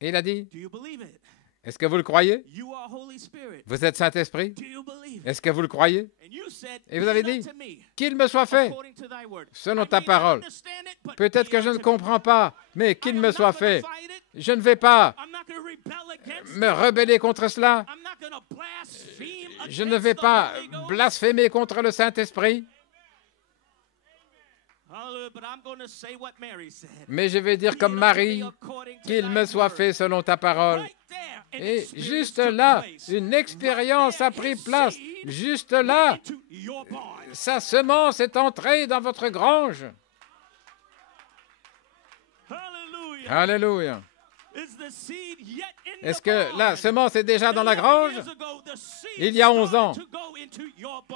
il a dit, est-ce que vous le croyez? Vous êtes Saint-Esprit? Est-ce que vous le croyez? Et vous avez dit, qu'il me soit fait selon ta parole. Peut-être que je ne comprends pas, mais qu'il me soit fait. Je ne vais pas me rebeller contre cela. Je ne vais pas blasphémer contre le Saint-Esprit. Mais je vais dire comme Marie, qu'il me soit fait selon ta parole. Et juste là, une expérience a pris place. Juste là, sa semence est entrée dans votre grange. Alléluia. Est-ce que la semence est déjà dans la grange? Il y a 11 ans,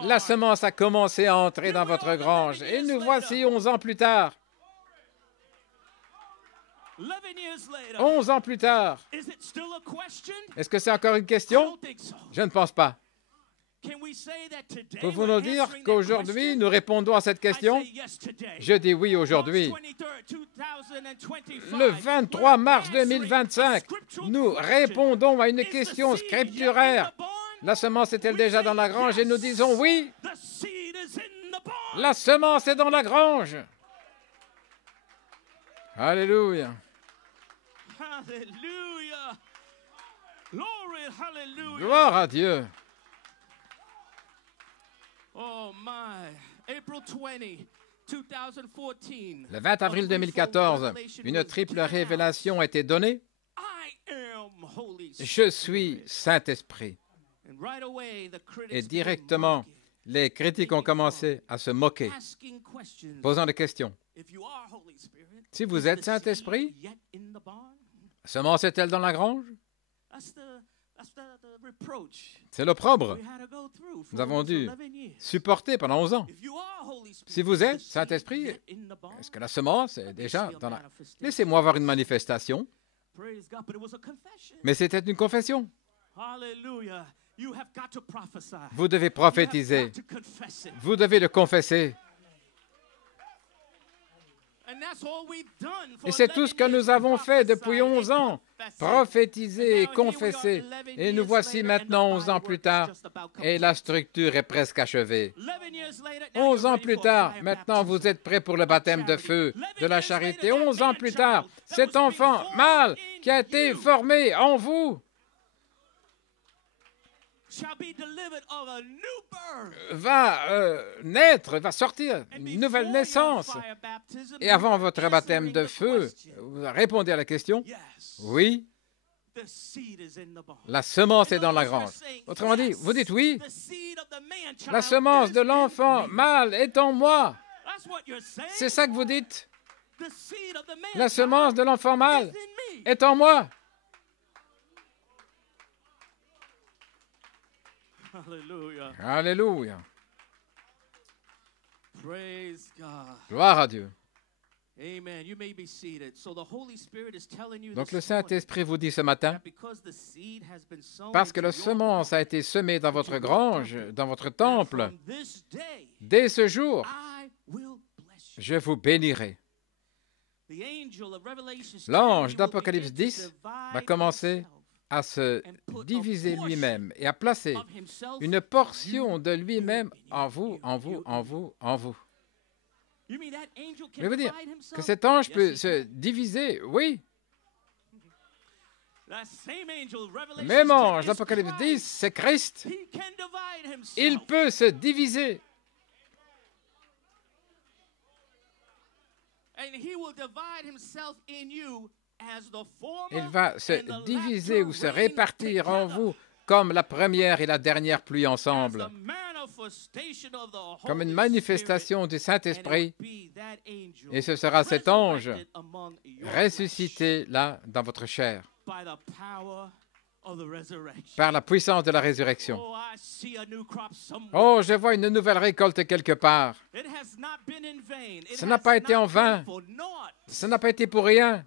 la semence a commencé à entrer dans votre grange. Et nous voici 11 ans plus tard. 11 ans plus tard, est-ce que c'est encore une question? Je ne pense pas. Pouvons-nous dire qu'aujourd'hui, nous répondons à cette question? Je dis oui aujourd'hui. Le 23 mars 2025, nous répondons à une question scripturaire. La semence est-elle déjà dans la grange? Et nous disons oui. La semence est dans la grange. Alléluia. Gloire à Dieu. Oh my. April 20, 2014. Le 20 avril 2014, une triple révélation a été donnée. Je suis Saint-Esprit. Et directement, les critiques ont commencé à se moquer, posant des questions. Si vous êtes Saint-Esprit, semence est-elle dans la grange? C'est l'opprobre. Nous avons dû supporter pendant 11 ans. Si vous êtes Saint-Esprit, est-ce que la semence est déjà dans la... Laissez-moi voir une manifestation. Mais c'était une confession. Vous devez prophétiser. Vous devez le confesser. Et c'est tout ce que nous avons fait depuis 11 ans. Prophétiser et confesser. Et nous voici maintenant 11 ans plus tard. Et la structure est presque achevée. 11 ans plus tard, maintenant vous êtes prêts pour le baptême de feu de la charité. 11 ans plus tard, cet enfant mâle qui a été formé en vous va naître, va sortir, une nouvelle naissance. Et avant votre baptême de feu, vous répondez à la question, oui, la semence est dans la grange. Autrement dit, vous dites oui, la semence de l'enfant mâle est en moi. C'est ça que vous dites. La semence de l'enfant mâle est en moi. Alléluia. Gloire à Dieu. Donc le Saint-Esprit vous dit ce matin, parce que la semence a été semée dans votre grange, dans votre temple, dès ce jour, je vous bénirai. L'ange d'Apocalypse 10 va commencer à se diviser lui-même et à placer une portion de lui-même en vous, en vous, en vous, en vous. Je veux dire que cet ange peut se diviser, oui. Le même ange d'Apocalypse 10, c'est Christ. Il peut se diviser. Il va se diviser ou se répartir en vous comme la première et la dernière pluie ensemble, comme une manifestation du Saint-Esprit. Et ce sera cet ange ressuscité là dans votre chair, par la puissance de la résurrection. Oh, je vois une nouvelle récolte quelque part. Ça n'a pas été en vain. Ça n'a pas été pour rien.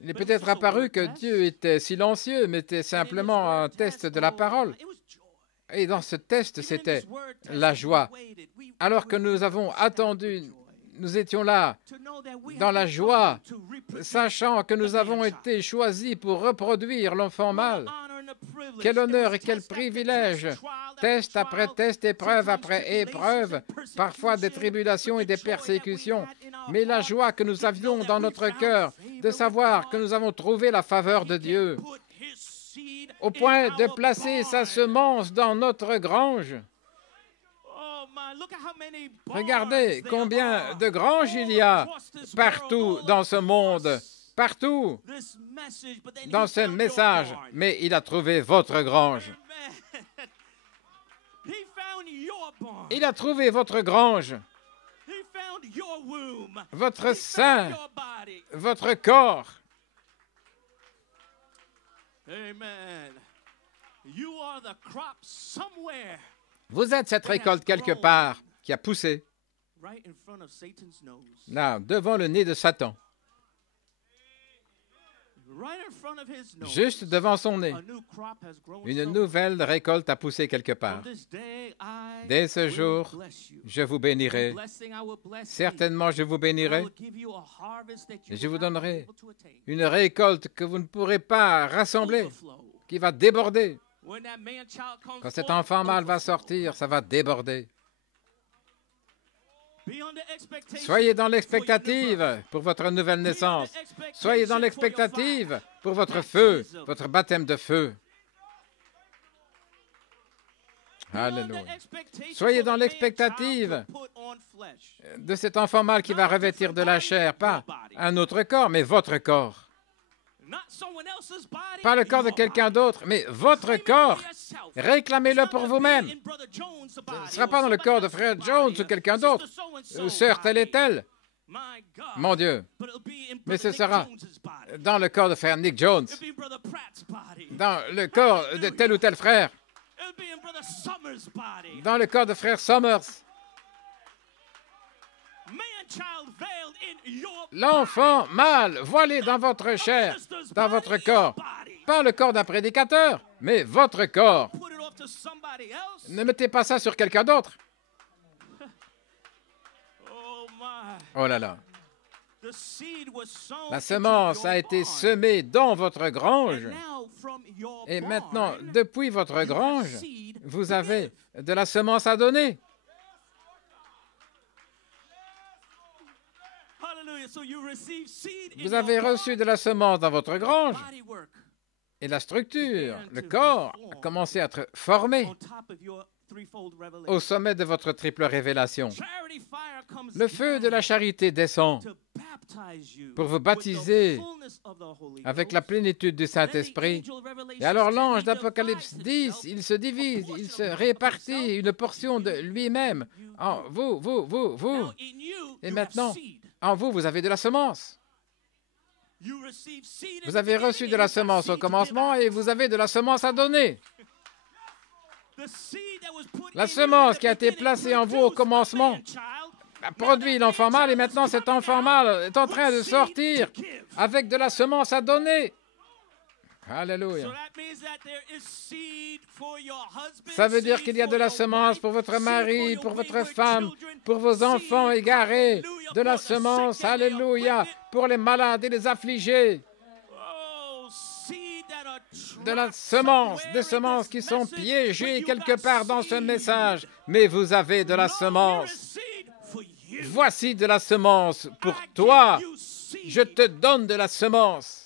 Il est peut-être apparu que Dieu était silencieux, mais était simplement un test de la parole. Et dans ce test, c'était la joie. Alors que nous avons attendu, nous étions là, dans la joie, sachant que nous avons été choisis pour reproduire l'enfant mâle. Quel honneur et quel privilège! Test après test, épreuve après épreuve, parfois des tribulations et des persécutions. Mais la joie que nous avions dans notre cœur de savoir que nous avons trouvé la faveur de Dieu, au point de placer sa semence dans notre grange. Regardez combien de granges il y a partout dans ce monde, partout dans ce message. Mais il a trouvé votre grange. Il a trouvé votre grange, votre sein, votre corps. Vous êtes cette récolte quelque part qui a poussé. là, devant le nez de Satan, juste devant son nez, une nouvelle récolte a poussé quelque part. Dès ce jour, je vous bénirai. Certainement, je vous bénirai. Et je vous donnerai une récolte que vous ne pourrez pas rassembler, qui va déborder. Quand cet enfant mâle va sortir, ça va déborder. Soyez dans l'expectative pour votre nouvelle naissance. Soyez dans l'expectative pour votre feu, votre baptême de feu. Alléluia. Soyez dans l'expectative de cet enfant mâle qui va revêtir de la chair, pas un autre corps, mais votre corps. Pas le corps de quelqu'un d'autre, mais votre corps. Réclamez-le pour vous-même. Ce ne sera pas dans le corps de frère Jones ou quelqu'un d'autre, ou sœur telle et telle. Mon Dieu. Mais ce sera dans le corps de frère Nick Jones, dans le corps de tel ou tel frère, dans le corps de frère Summers. L'enfant mâle voilé dans votre chair, dans votre corps. Pas le corps d'un prédicateur, mais votre corps. Ne mettez pas ça sur quelqu'un d'autre. Oh là là. La semence a été semée dans votre grange. Et maintenant, depuis votre grange, vous avez de la semence à donner. Vous avez reçu de la semence dans votre grange. Et la structure, le corps, a commencé à être formé au sommet de votre triple révélation. Le feu de la charité descend pour vous baptiser avec la plénitude du Saint-Esprit. Et alors l'ange d'Apocalypse 10, il se divise, il se répartit une portion de lui-même. En vous. Et maintenant, en vous, vous avez de la semence. Vous avez reçu de la semence au commencement et vous avez de la semence à donner. La semence qui a été placée en vous au commencement a produit l'enfant mâle et maintenant cet enfant mâle est en train de sortir avec de la semence à donner. Alléluia. Ça veut dire qu'il y a de la semence pour votre mari, pour votre femme, pour vos enfants égarés, de la semence, alléluia, pour les malades et les affligés. De la semence, des semences qui sont piégées quelque part dans ce message, mais vous avez de la semence. Voici de la semence pour toi. Je te donne de la semence.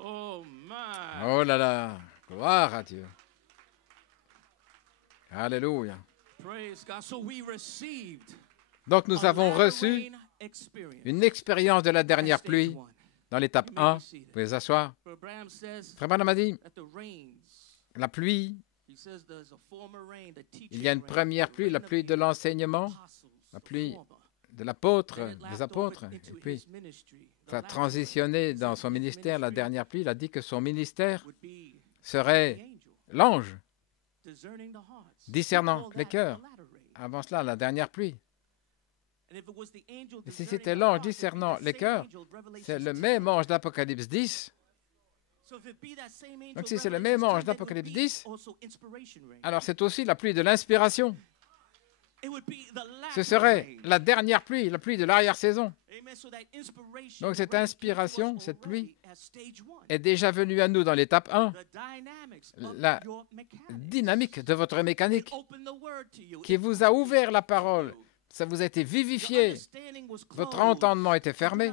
Oh là là, gloire à Dieu. Alléluia. Donc nous avons reçu une expérience de la dernière pluie dans l'étape 1. Vous pouvez vous asseoir. Frère Branham a dit, la pluie, il y a une première pluie, la pluie de l'enseignement, la pluie de l'apôtre, des apôtres, et puis ça a transitionné dans son ministère. La dernière pluie, il a dit que son ministère serait l'ange, discernant les cœurs. Avant cela, la dernière pluie. Et si c'était l'ange discernant les cœurs, c'est le même ange d'Apocalypse 10. Donc si c'est le même ange d'Apocalypse 10, alors c'est aussi la pluie de l'inspiration. Ce serait la dernière pluie, la pluie de l'arrière-saison. Donc cette inspiration, cette pluie, est déjà venue à nous dans l'étape 1. La dynamique de votre mécanique qui vous a ouvert la parole, ça vous a été vivifié. Votre entendement était fermé.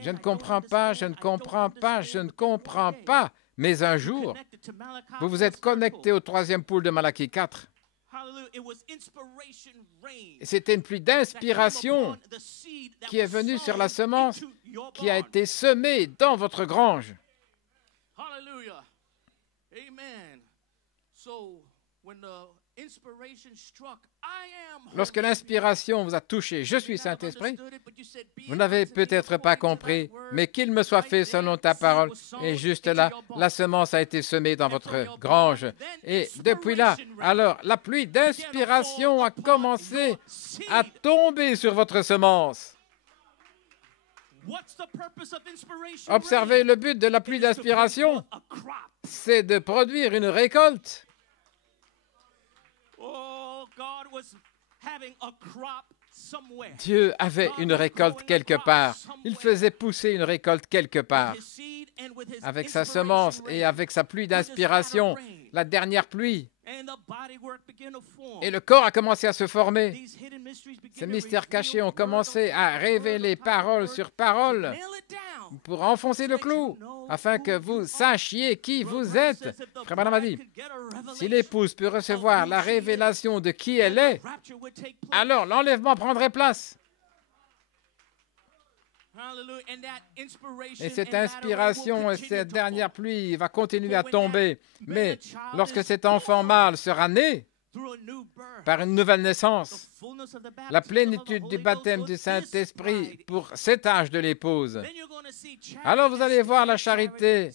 Je ne comprends pas, je ne comprends pas, je ne comprends pas. Mais un jour, vous vous êtes connecté au troisième poule de Malachie 4. C'était une pluie d'inspiration qui est venue sur la semence qui a été semée dans votre grange. Lorsque l'inspiration vous a touché, je suis Saint-Esprit, vous n'avez peut-être pas compris, mais qu'il me soit fait selon ta parole. Et juste là, la semence a été semée dans votre grange. Et depuis là, alors, la pluie d'inspiration a commencé à tomber sur votre semence. Observez le but de la pluie d'inspiration, c'est de produire une récolte. Dieu avait une récolte quelque part. Il faisait pousser une récolte quelque part. Avec sa semence et avec sa pluie d'inspiration, la dernière pluie. Et le corps a commencé à se former. Ces mystères cachés ont commencé à révéler parole sur parole pour enfoncer le clou, afin que vous sachiez qui vous êtes. Frère Branham a dit, si l'épouse peut recevoir la révélation de qui elle est, alors l'enlèvement prendrait place. Et cette inspiration et cette dernière pluie va continuer à tomber. Mais lorsque cet enfant mâle sera né, par une nouvelle naissance, la plénitude du baptême du Saint-Esprit pour cet âge de l'épouse, alors vous allez voir la charité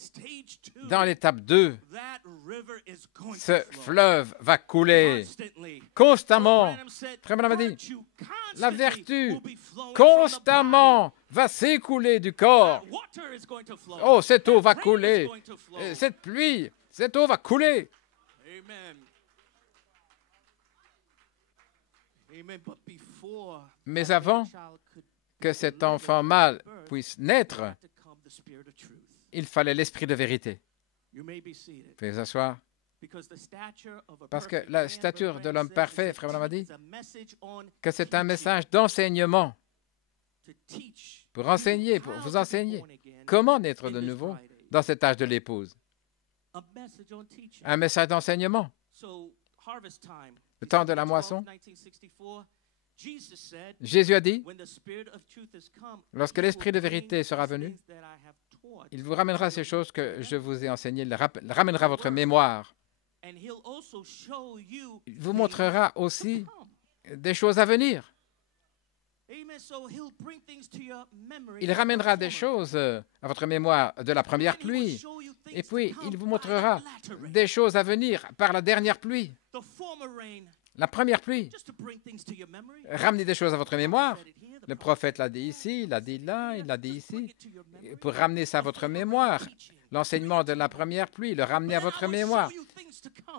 dans l'étape 2. Ce fleuve va couler constamment. Frère Branham a dit, la vertu constamment va s'écouler du corps. Oh, cette eau va couler. Cette pluie, cette eau va couler. Mais avant que cet enfant mâle puisse naître, il fallait l'esprit de vérité. Veuillez vous asseoir. Parce que la stature de l'homme parfait, Frère Branham a dit que c'est un message d'enseignement pour enseigner, pour vous enseigner comment naître de nouveau dans cet âge de l'épouse. Un message d'enseignement. Le temps de la moisson, Jésus a dit, lorsque l'Esprit de vérité sera venu, il vous ramènera ces choses que je vous ai enseignées, il ramènera votre mémoire. Il vous montrera aussi des choses à venir. Il ramènera des choses à votre mémoire de la première pluie. Et puis, il vous montrera des choses à venir par la dernière pluie. La première pluie. Ramenez des choses à votre mémoire. Le prophète l'a dit ici, il l'a dit là, il l'a dit ici. Pour ramener ça à votre mémoire. L'enseignement de la première pluie, le ramener à votre mémoire.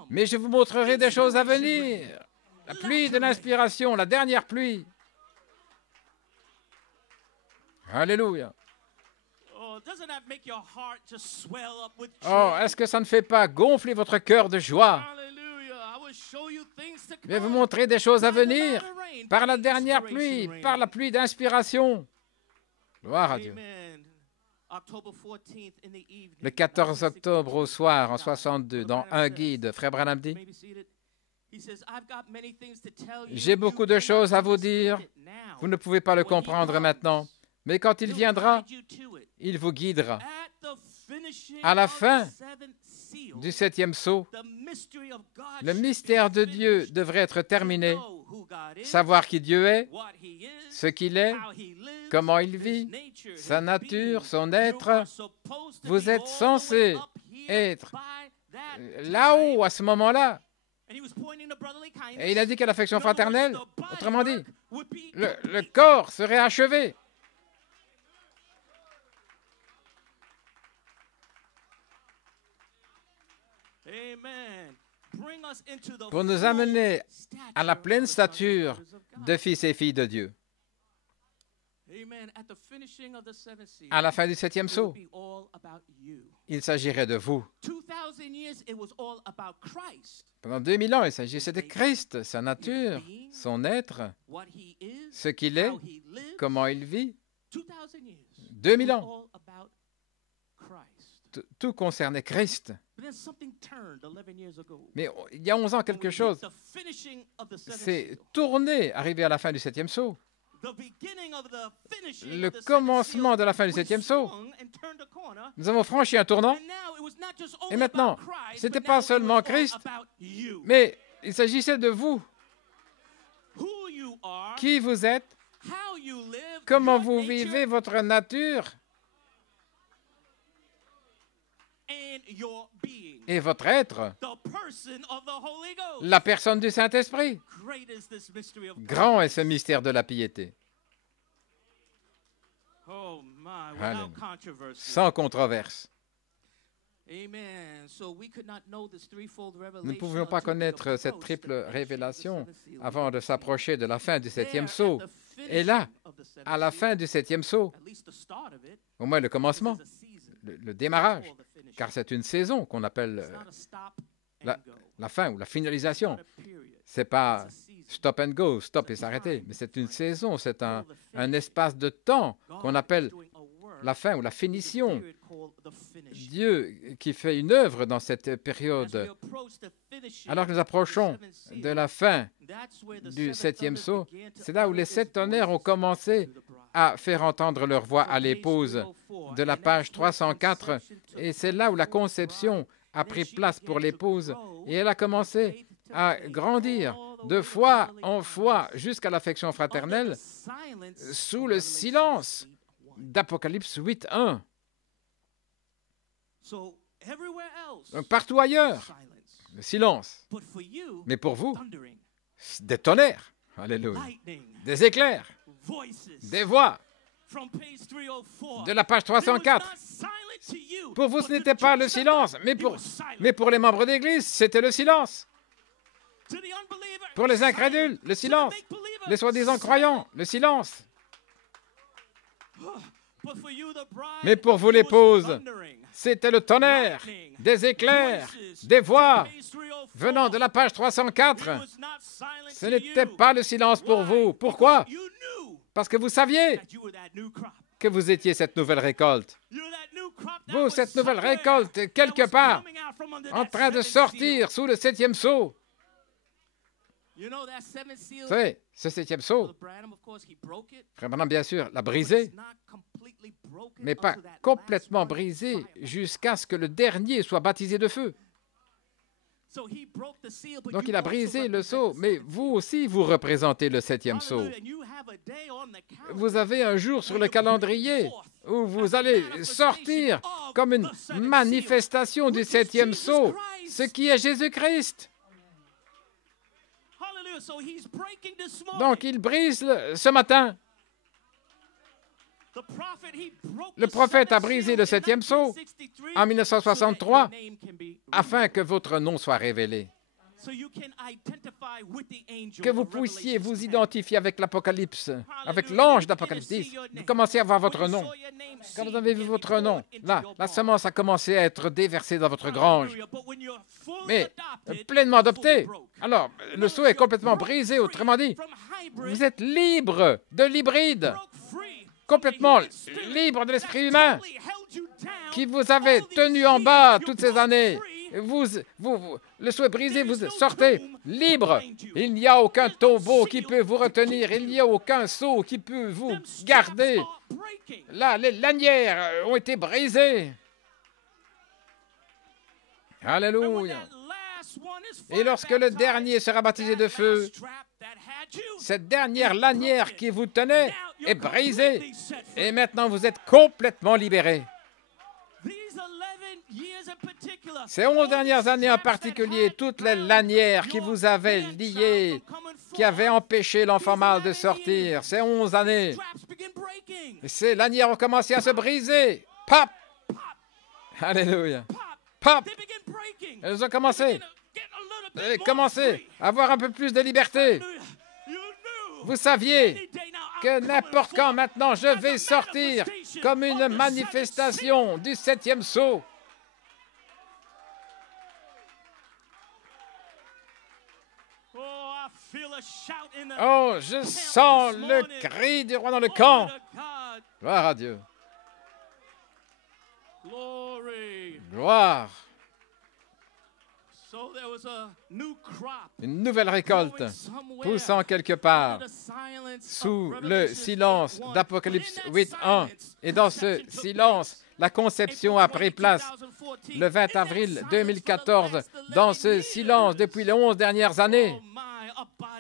Mais je vous montrerai des choses à venir. La pluie de l'inspiration, la dernière pluie. Alléluia. Oh, est-ce que ça ne fait pas gonfler votre cœur de joie? Je vais vous montrer des choses à venir par la dernière pluie, par la pluie d'inspiration. Gloire à Dieu. Le 14 octobre au soir, en 62, dans un guide, Frère Branham dit, « J'ai beaucoup de choses à vous dire. Vous ne pouvez pas le comprendre maintenant. Mais quand il viendra, il vous guidera. À la fin du 7e sceau, le mystère de Dieu devrait être terminé. Savoir qui Dieu est, ce qu'il est, comment il vit, sa nature, son être. Vous êtes censé être là-haut à ce moment-là. Et il a dit que l'affection fraternelle, autrement dit, le corps serait achevé. Pour nous amener à la pleine stature de fils et filles de Dieu. À la fin du 7e sceau, il s'agirait de vous. Pendant 2000 ans, il s'agissait de Christ, sa nature, son être, ce qu'il est, comment il vit. 2000 ans. Tout concernait Christ. Mais il y a 11 ans, quelque chose s'est tourné, arrivé à la fin du 7e sceau. Le commencement de la fin du 7e sceau. Nous avons franchi un tournant. Et maintenant, ce n'était pas seulement Christ, mais il s'agissait de vous, who you are, qui vous êtes, how you live, comment your vous nature, vivez, votre nature and your being. et votre être, The person of the Holy Ghost. la personne du Saint-Esprit. Great is this mystery of Grand est ce mystère de la piété, Oh my, without Alléluia. controversy. sans controverse. Amen. So we could not know this threefold Nous ne revelation pouvions pas until we connaître cette approached triple the finishing of the révélation seventh seal. avant de s'approcher de la fin du septième There, sceau. at the Et là, finishing of the seventh à la seal, fin du septième sceau, at least the start of it, au moins le this commencement, is a season le démarrage, before the finish. car c'est une saison qu'on appelle It's not a stop la- and go. la fin ou la finalisation. It's not a period. C'est pas It's a season. stop and go, stop et s'arrêter, mais c'est une saison, c'est un espace de temps qu'on God appelle is doing a work la fin ou la in the finition. period called the finish. Dieu qui fait une œuvre dans cette As we période. approach the finishing Alors que nous of the approchons seventh seal, de la fin that's where the du seven septième thunders sceau, began to c'est là où utter les its 7 tonnerres ont voices commencé to the bride. à faire entendre leur voix From à page l'épouse 304, de la and page that's where 304. conception took Et c'est place là où la for the bride. conception a And then pris she place began pour to l'épouse. grow Et elle a from commencé faith to à faith, grandir all the de way to foi brotherly en foi kindness, jusqu'à l'affection under the fraternelle silence sous of le Revelation silence 8:1. d'Apocalypse 8.1. So everywhere else, Donc, partout ailleurs, silence. le silence. But for you, Mais pour vous, thundering, des tonnerres, alléluia, lightning, des éclairs, voices. des voix. From page 304. De la page It was 304. not silent to you, Pour vous, but ce to n'était the pas church le that silence, God, mais it pour, was silent. mais pour les membres d'Église, c'était le silence. To the unbeliever, Pour les silent. incrédules, le To the silence. make-believer, Les soi-disant silent. croyants, le silence. But for you, the bride, Mais pour vous, it was l'épouse, thundering, c'était le tonnerre, lightning, des éclairs, voices. des voix Page 304. venant de la page It 304. was not silent Ce to n'était you. pas le silence pour Why? vous. Pourquoi? Because you knew Parce que vous saviez that you were that new crop. que vous étiez cette nouvelle récolte. You're that new crop that Vous, was cette nouvelle somewhere récolte, that quelque was part, coming out from under en that train de seventh sortir seal. sous le septième sceau. You know that seventh seal? Vous savez, ce septième sceau, Brother Branham, of course, he broke it. Frère Branham, bien sûr, l'a But brisé, it's not completely broken mais pas until that last complètement one brisé fire. jusqu'à ce que le dernier soit baptisé de feu. So he broke the seal, but Donc you il a also brisé le represent sceau, the mais seventh vous seal. aussi, vous représentez le septième sceau. Hallelujah. And you have a day on the calendar Vous avez un jour sur where le you're bringing calendrier forth où as vous a allez manifestation sortir of comme une the seventh seal, manifestation du which is septième Jesus sceau, Christ. ce qui est Jésus-Christ. Hallelujah. So he's breaking this morning. Donc il brise ce matin. The prophet, he broke Le the prophète a seventh brisé seal le in septième sceau 1963 en 1963 so that your name can be afin que votre nom soit révélé, so you can identify with the angel que vous of puissiez Revelation vous 10. identifier avec l'Apocalypse, avec Hallelujah. l'ange You d'Apocalypse begin to see 10. your Vous name. commencez à voir When votre you nom. saw your name, Quand seed vous avez vu began to votre pour nom, into là, your la barn. semence a commencé à être déversée dans votre grange. Hallelujah. But when you're fully Mais adopted, pleinement you're adopté, fully broke. alors le sceau est complètement brisé. Autrement dit, From hybrid, vous êtes libre de l'hybride, broke free complètement from the human spirit libre de that l'esprit humain totally held you down qui vous avait all these tenu en years. bas You're toutes ces broke années. free. Le sceau est brisé, There is vous no sortez tomb libre. behind you. Il n'y a aucun There's no tombeau qui seal peut vous to retenir. keep Il you. n'y a aucun sceau qui peut vous Them straps garder. are breaking. Là, les lanières ont été brisées. And when Alléluia. that last one is Et lorsque le fire-baptized, dernier sera baptisé de that feu, last strap that had you cette dernière is lanière broken. qui vous tenait Now you're est brisée. completely set free. Et maintenant, vous êtes complètement libérés. These 11 years in particular, Ces all 11 these dernières années en straps that particulier, had toutes les bound lanières qui your vous avaient man-child liés, from coming qui avaient forth, empêché l'enfant these mâle de 11 sortir, years, ces 11 années, straps begin breaking. ces lanières ont commencé à se briser. Pop! Pop, Alléluia. pop. Pop! They begin breaking. Elles ont They commencé. begin to get a little bit Elles more commencé free. à avoir un peu plus de liberté. Hallelujah. You knew Vous saviez any day now I'm que coming n'importe quand forth maintenant je as a vais sortir manifestation comme of une the seventh manifestation du septième sceau. seal. Oh, I feel a shout in the Oh, je sens le cri du roi dans le camp. Glory to God. Gloire à Dieu. Glory. Gloire. Une nouvelle récolte poussant quelque part sous le silence d'Apocalypse 8:1. Et dans ce silence, la conception a pris place le 20 avril 2014. Dans ce silence, depuis les 11 dernières années,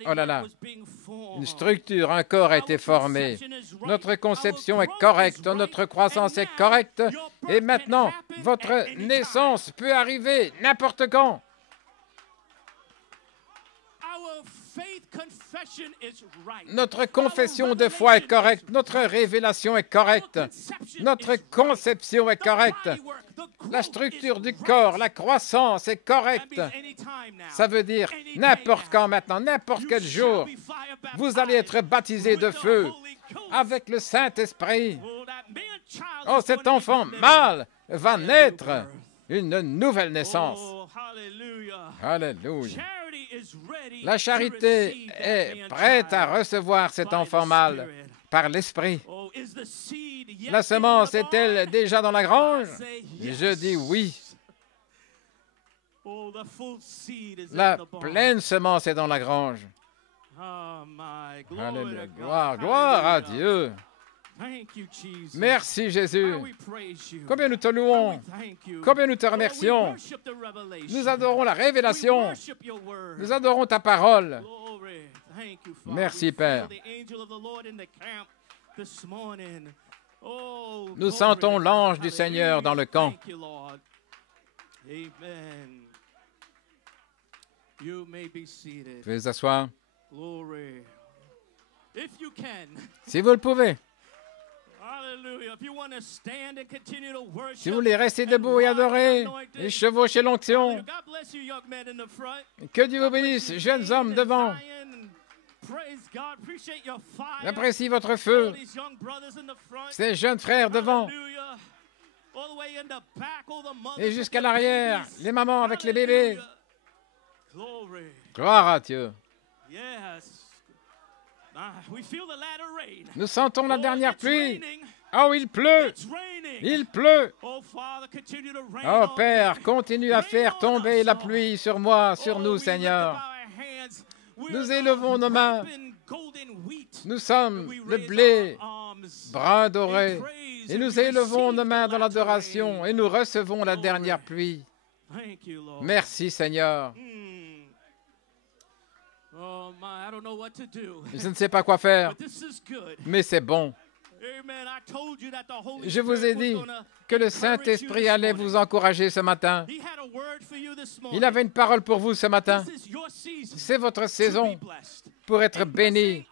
oh là là, une structure, un corps a été formé. Notre conception est correcte, notre croissance est correcte. Et maintenant, votre naissance peut arriver n'importe quand. Notre confession de foi est correcte, notre révélation est correcte, notre conception est correcte, la structure du corps, la croissance est correcte. Ça veut dire n'importe quand maintenant, n'importe quel jour, vous allez être baptisé de feu avec le Saint-Esprit. Oh, cet enfant mâle va naître une nouvelle naissance. Alléluia. La charité est prête à recevoir cet enfant mâle par l'Esprit. La semence est-elle déjà dans la grange? Je dis oui. La pleine semence est dans la grange. Alléluia. Gloire à Dieu. Merci Jésus. Combien nous te louons, combien nous te remercions. Nous adorons la révélation, nous adorons ta parole. Merci Père. Nous sentons l'ange du Seigneur dans le camp. Vous pouvez vous asseoir. Si vous le pouvez. Si vous voulez rester debout et adorer et chevaucher l'onction, que Dieu vous bénisse, jeunes hommes devant. J'apprécie votre feu, ces jeunes frères devant. Et jusqu'à l'arrière, les mamans avec les bébés. Gloire à Dieu. Nous sentons la dernière pluie. Oh, il pleut. Il pleut. Oh, Père, continue à faire tomber la pluie sur moi, sur nous, Seigneur. Nous élevons nos mains. Nous sommes le blé brun doré. Et nous élevons nos mains dans l'adoration et nous recevons la dernière pluie. Merci, Seigneur. Je ne sais pas quoi faire, mais c'est bon. Je vous ai dit que le Saint-Esprit allait vous encourager ce matin. Il avait une parole pour vous ce matin. C'est votre saison pour être béni.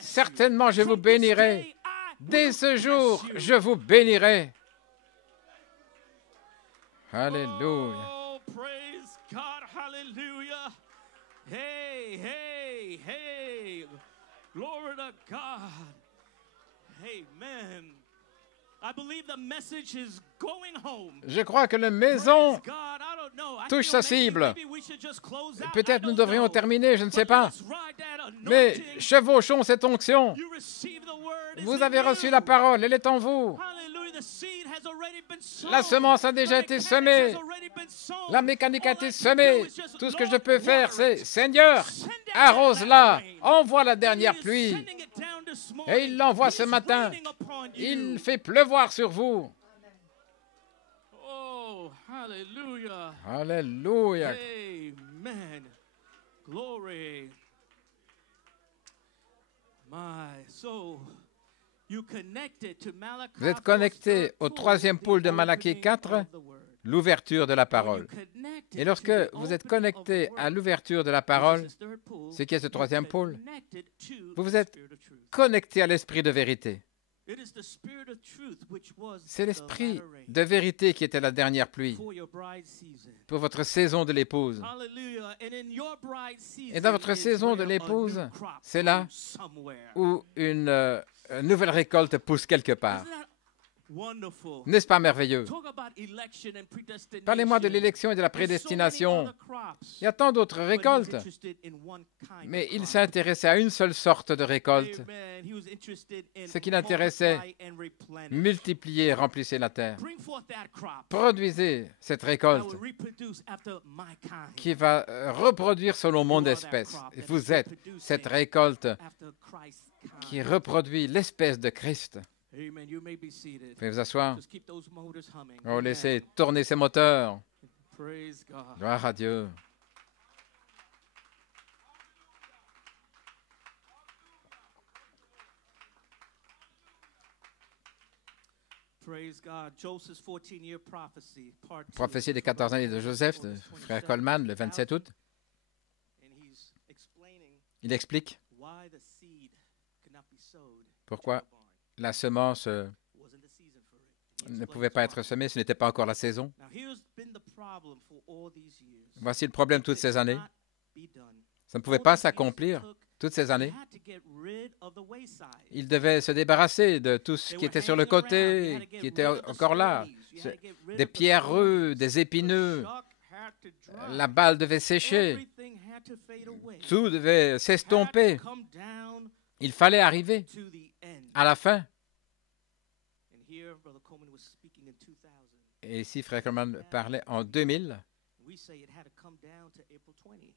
Certainement, je vous bénirai. Dès ce jour, je vous bénirai. Alléluia. Hey, hey, hey. Glory to God. Amen. I believe the message is going home. Je crois que la maison touche sa cible. Peut-être nous devrions terminer, je ne sais pas. Mais chevauchons cette onction. Vous avez reçu la parole, elle est en vous. La semence a déjà été semée. La mécanique a été semée. Tout ce que je peux faire, c'est, Seigneur, arrose-la, envoie la dernière pluie. Et il l'envoie ce matin. Il fait pleuvoir sur vous. Oh, hallelujah. Alléluia. Amen. Glory. Vous êtes connecté au troisième pôle de Malachie 4, l'ouverture de la parole. Et lorsque vous êtes connecté à l'ouverture de la parole, ce qui est ce troisième pôle, vous vous êtes connecté à l'esprit de vérité. C'est l'esprit de vérité qui était la dernière pluie pour votre saison de l'épouse. Et dans votre saison de l'épouse, c'est là où une nouvelle récolte pousse quelque part. N'est-ce pas merveilleux? Parlez-moi de l'élection et de la prédestination. Il y a tant d'autres récoltes, mais il s'intéressait à une seule sorte de récolte. Ce qui l'intéressait, multiplier et remplissez la terre. Produisez cette récolte qui va reproduire selon mon espèce. Et vous êtes cette récolte qui reproduit l'espèce de Christ. Vous pouvez vous asseoir. Oh, laissez tourner ces moteurs. Gloire à Dieu. Prophétie des 14 années de Joseph, de frère Coleman, le 27 août. Il explique pourquoi la semence ne pouvait pas être semée, ce n'était pas encore la saison. Voici le problème toutes ces années. Ça ne pouvait pas s'accomplir toutes ces années. Il devait se débarrasser de tout ce qui était sur le côté, qui était encore là. Des pierreux, des épineux. La balle devait sécher. Tout devait s'estomper. Il fallait arriver à la fin. Et ici, frère Coleman parlait en 2000.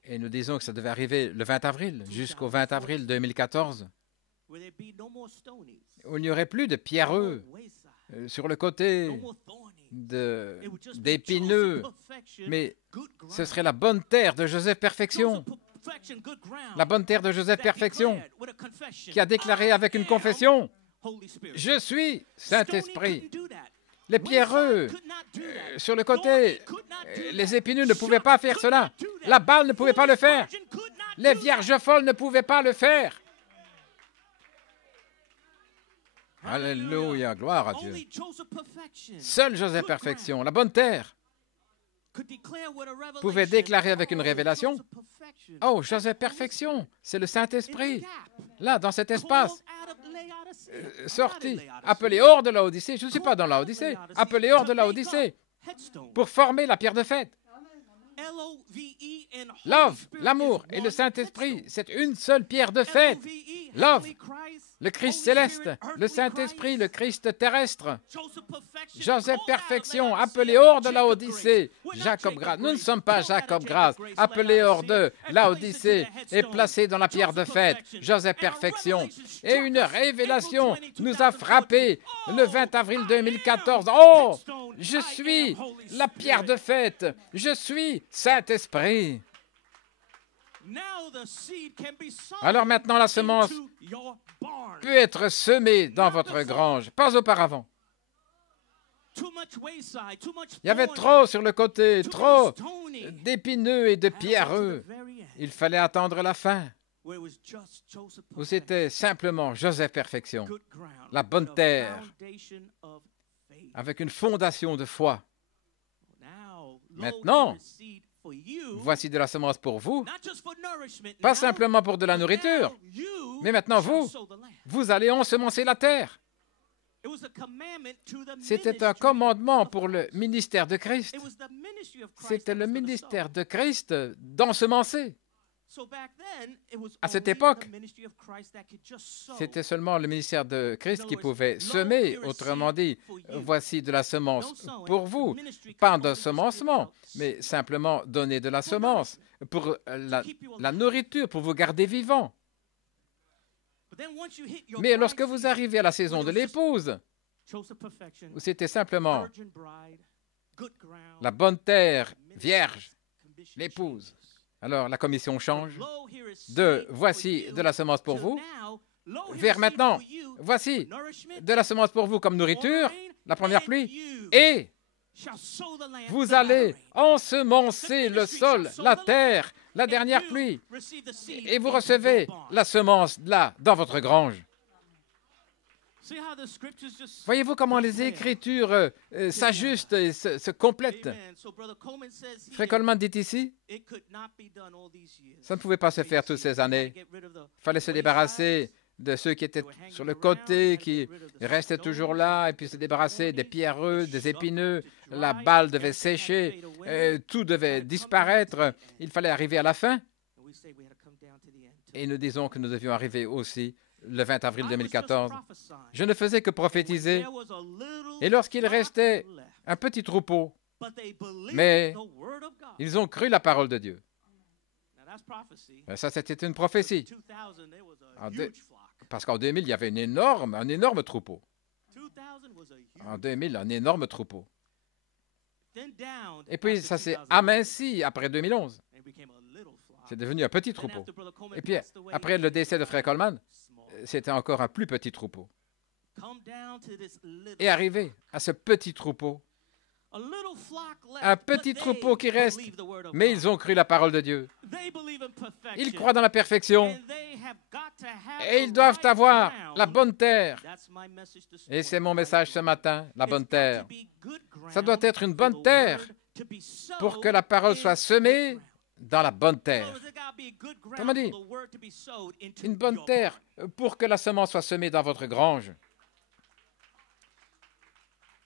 Et nous disons que ça devait arriver le 20 avril, jusqu'au 20 avril 2014. Où il n'y aurait plus de pierreux sur le côté, d'épineux, mais ce serait la bonne terre de Joseph Perfection. La bonne terre de Joseph Perfection, qui a déclaré avec une confession, « Je suis Saint-Esprit ». Les pierreux sur le côté, les épineux ne pouvaient pas faire cela. La balle ne pouvait pas le faire. Les vierges folles ne pouvaient pas le faire. Alléluia, gloire à Dieu. Seul Joseph Perfection, la bonne terre, pouvait déclarer avec une révélation, « Oh, Joseph Perfection, c'est le Saint-Esprit, là, dans cet espace. » Sorti, appelé hors de Laodicée, je ne suis pas dans Laodicée, appelé hors de Laodicée pour former la pierre de fête. Love, l'amour et le Saint-Esprit, c'est une seule pierre de fête. Love, le Christ céleste, le Saint-Esprit, le Christ terrestre. Joseph Perfection, appelé hors de Laodicée. Jacob Grâce, nous ne sommes pas Jacob Grâce, appelé hors de Laodicée et placé dans la pierre de fête. Joseph Perfection. Et une révélation nous a frappé le 20 avril 2014. Oh, je suis la pierre de fête. Je suis Saint-Esprit. Alors maintenant, la semence peut être semée dans votre grange, pas auparavant. Il y avait trop sur le côté, trop d'épineux et de pierreux. Il fallait attendre la fin, où c'était simplement Joseph Perfection, la bonne terre, avec une fondation de foi. Maintenant, voici de la semence pour vous, pas simplement pour de la nourriture, mais maintenant vous allez ensemencer la terre. C'était un commandement pour le ministère de Christ. C'était le ministère de Christ d'ensemencer. À cette époque, c'était seulement le ministère de Christ qui pouvait semer. Autrement dit, voici de la semence pour vous. Pas d'ensemencement, mais simplement donner de la semence pour la nourriture, pour vous garder vivant. Mais lorsque vous arrivez à la saison de l'épouse, où c'était simplement la bonne terre vierge, l'épouse, alors la commission change de « voici de la semence pour vous » vers maintenant « voici de la semence pour vous comme nourriture, la première pluie, et vous allez ensemencer le sol, la terre, la dernière pluie, et vous recevez la semence là, dans votre grange. » Voyez-vous comment les Écritures s'ajustent et se complètent. Frère Coleman dit ici, ça ne pouvait pas se faire toutes ces années. Il fallait se débarrasser de ceux qui étaient sur le côté, qui restaient toujours là, et puis se débarrasser des pierreux, des épineux. La balle devait sécher, tout devait disparaître. Il fallait arriver à la fin. Et nous disons que nous devions arriver aussi le 20 avril 2014. Je ne faisais que prophétiser. Et lorsqu'il restait un petit troupeau, mais ils ont cru la parole de Dieu. Ça, c'était une prophétie. Parce qu'en 2000, il y avait un énorme troupeau. En 2000, un énorme troupeau. Et puis, ça s'est aminci après 2011. C'est devenu un petit troupeau. Et puis, après le décès de Frère Coleman, c'était encore un plus petit troupeau. Et arrivé à ce petit troupeau, un petit troupeau qui reste, mais ils ont cru la parole de Dieu. Ils croient dans la perfection et ils doivent avoir la bonne terre. Et c'est mon message ce matin, la bonne terre. Ça doit être une bonne terre pour que la parole soit semée dans la bonne terre. Comment dire? Une bonne terre pour que la semence soit semée dans votre grange.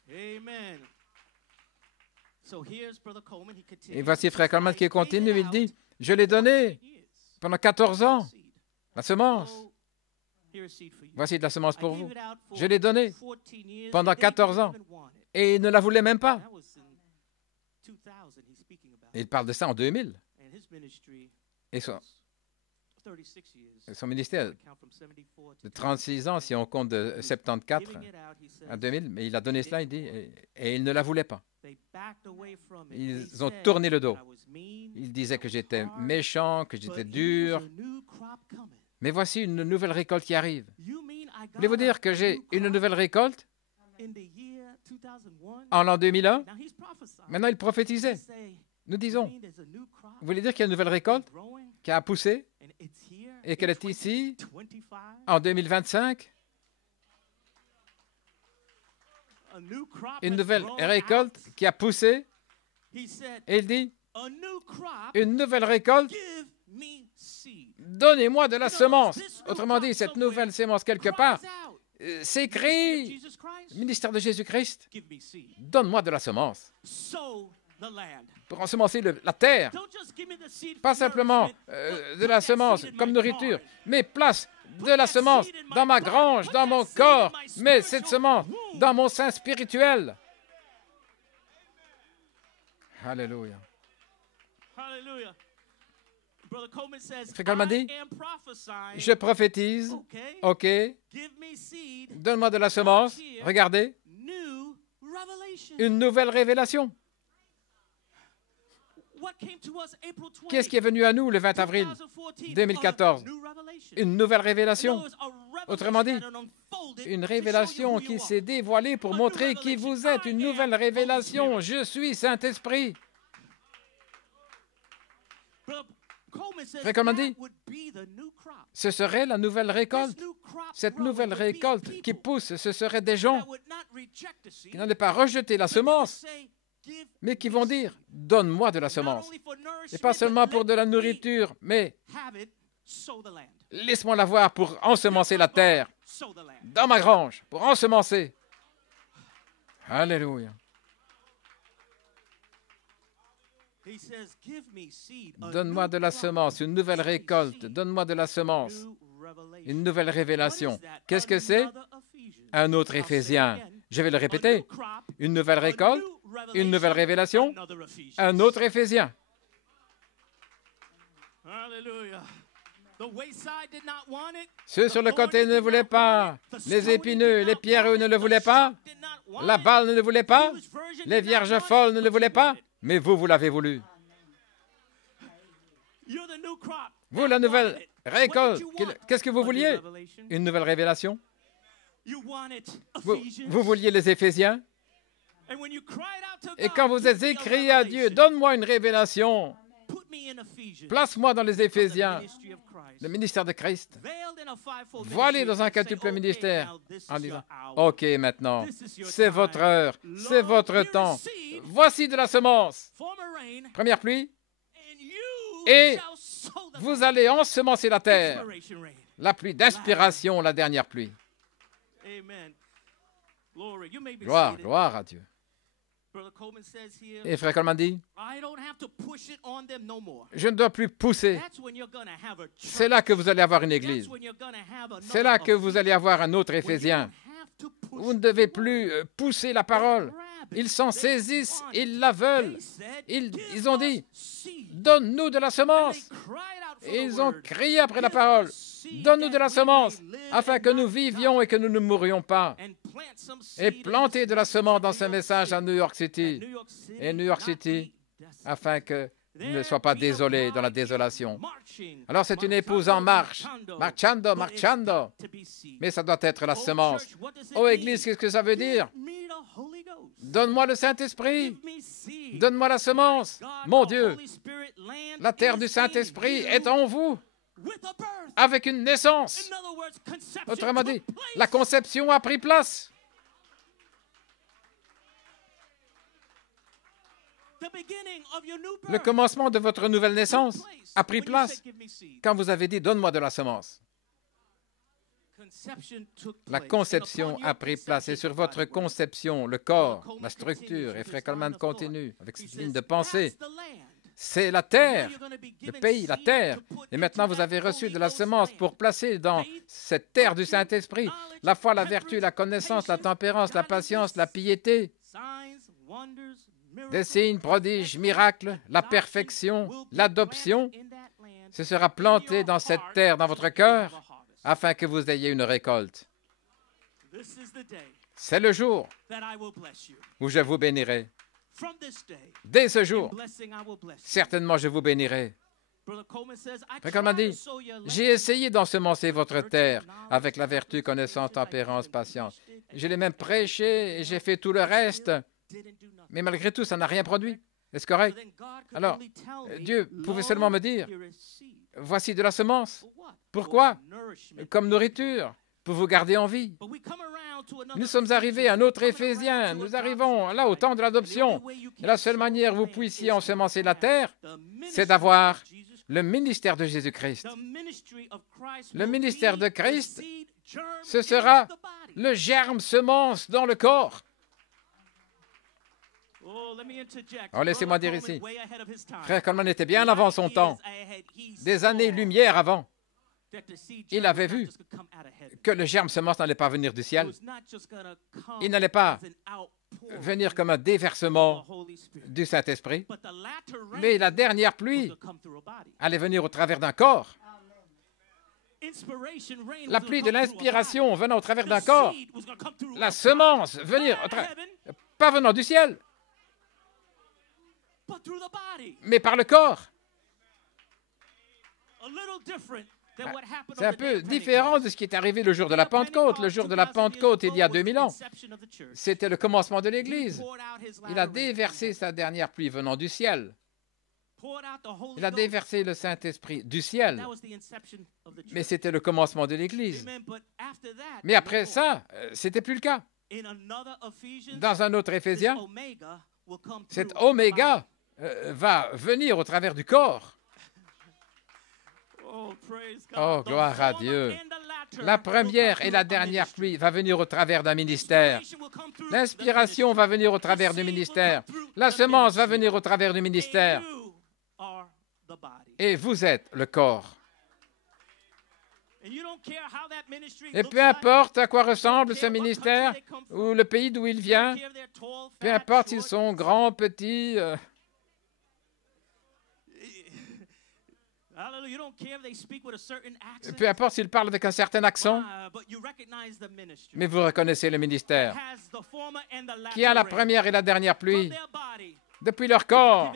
Amen. Et voici Frère Coleman qui continue, il dit, je l'ai donné pendant 14 ans, la semence. Voici de la semence pour vous. Je l'ai donnée pendant 14 ans et il ne la voulait même pas. Et il parle de ça en 2000. Et son ministère de 36 ans, si on compte de 74 à 2000, mais il a donné cela, il dit, et il ne la voulait pas. Ils ont tourné le dos. Ils disaient que j'étais méchant, que j'étais dur. Mais voici une nouvelle récolte qui arrive. Voulez-vous dire que j'ai une nouvelle récolte en l'an 2001? Maintenant, il prophétisait. Nous disons, vous voulez dire qu'il y a une nouvelle récolte qui a poussé et qu'elle est ici en 2025? Une nouvelle récolte qui a poussé, et il dit, une nouvelle récolte, donnez-moi de la semence. Autrement dit, cette nouvelle semence, quelque part, s'écrit, ministère de Jésus-Christ, donne-moi de la semence pour ensemencer la terre. Pas simplement de la semence comme nourriture, mais place de la semence dans ma grange, dans mon corps, mais cette semence dans mon sein spirituel. Alléluia. Frère Coleman dit, je prophétise, ok, donne-moi de la semence, regardez, une nouvelle révélation. Qu'est-ce qui est venu à nous le 20 avril 2014? Une nouvelle révélation. Autrement dit, une révélation qui s'est dévoilée pour montrer qui vous êtes. Une nouvelle révélation. Je suis Saint-Esprit. Frère Coleman dit, ce serait la nouvelle récolte. Cette nouvelle récolte qui pousse, ce serait des gens qui n'allaient pas rejeter la semence, mais qui vont dire, donne-moi de la semence. Et pas seulement pour de la nourriture, mais laisse-moi l'avoir pour ensemencer la terre, dans ma grange, pour ensemencer. Alléluia. Donne-moi de la semence, une nouvelle récolte. Donne-moi de la semence, une nouvelle révélation. Qu'est-ce que c'est? Un autre Éphésien. Je vais le répéter. Une nouvelle récolte, une nouvelle révélation, un autre Éphésien. Ceux sur le côté ne voulaient pas. Les épineux, les pierreux ne le voulaient pas. La balle ne le voulait pas. Les vierges folles ne le voulaient pas. Mais vous, vous l'avez voulu. Vous, la nouvelle récolte. Qu'est-ce que vous vouliez? Une nouvelle révélation. Vous vouliez les Éphésiens. Et quand vous êtes écrit à Dieu, donne-moi une révélation. Place-moi dans les Éphésiens, le ministère de Christ. Voilé dans un quintuple ministère en disant, OK, maintenant, c'est votre heure, c'est votre temps. Voici de la semence. Première pluie. Et Vous allez ensemencer la terre. La pluie d'inspiration, la dernière pluie. Gloire, gloire à Dieu. Et Frère Coleman dit, je ne dois plus pousser. C'est là que vous allez avoir une église. C'est là que vous allez avoir un autre Éphésien. Vous ne devez plus pousser la parole. Ils s'en saisissent, ils la veulent. Ils ont dit, donne-nous de la semence. Et ils ont crié après la parole, donne-nous de la semence, afin que nous vivions et que nous ne mourions pas. Et planter de la semence dans ce message à New York City. Et New York City, afin que ne soient pas désolés dans la désolation. Alors c'est une épouse en marche, marchando, marchando. Mais ça doit être la semence. Oh Église, qu'est-ce que ça veut dire? Donne-moi le Saint-Esprit. Donne-moi la semence. Mon Dieu, la terre du Saint-Esprit est en vous, avec une naissance. Autrement dit, la conception a pris place. Le commencement de votre nouvelle naissance a pris place quand vous avez dit « Donne-moi de la semence ». La conception a pris place et sur votre conception, le corps, la structure, et Frère Coleman continue avec cette ligne de pensée, c'est la terre, le pays, la terre. Et maintenant, vous avez reçu de la semence pour placer dans cette terre du Saint-Esprit la foi, la vertu, la connaissance, la tempérance, la patience, la piété, des signes, prodiges, miracles, la perfection, l'adoption. Ce sera planté dans cette terre, dans votre cœur, afin que vous ayez une récolte. C'est le jour où je vous bénirai. Dès ce jour, certainement je vous bénirai. Frère Coleman dit, j'ai essayé d'ensemencer votre terre avec la vertu, connaissance, tempérance, patience. Je l'ai même prêché et j'ai fait tout le reste. Mais malgré tout, ça n'a rien produit. Est-ce correct? Alors, Dieu pouvait seulement me dire, voici de la semence. Pourquoi? Comme nourriture, pour vous garder en vie. Nous sommes arrivés à un autre Éphésien. Nous arrivons là au temps de l'adoption. Et la seule manière où vous puissiez ensemencer la terre, c'est d'avoir le ministère de Jésus-Christ. Le ministère de Christ, ce sera le germe semence dans le corps. Oh, laissez-moi dire ici, Frère Coleman était bien avant son temps, des années-lumière avant. Il avait vu que le germe semence n'allait pas venir du ciel. Il n'allait pas venir comme un déversement du Saint-Esprit, mais la dernière pluie allait venir au travers d'un corps. La pluie de l'inspiration venant au travers d'un corps, la semence venir pas venant du ciel, mais par le corps. C'est un peu différent de ce qui est arrivé le jour de la Pentecôte. Le jour de la Pentecôte, il y a 2000 ans, c'était le commencement de l'Église. Il a déversé sa dernière pluie venant du ciel. Il a déversé le Saint-Esprit du ciel. Mais c'était le commencement de l'Église. Mais après ça, ce n'était plus le cas. Dans un autre Éphésien, cet oméga va venir au travers du corps. Oh, gloire à Dieu. La première et la dernière pluie va venir au travers d'un ministère. L'inspiration va venir au travers du ministère. La semence va venir au travers du ministère. Et vous êtes le corps. Et peu importe à quoi ressemble ce ministère ou le pays d'où il vient, peu importe s'ils sont grands, petits, peu importe s'ils parlent avec un certain accent, mais vous reconnaissez le ministère qui a la première et la dernière pluie. Depuis leur corps,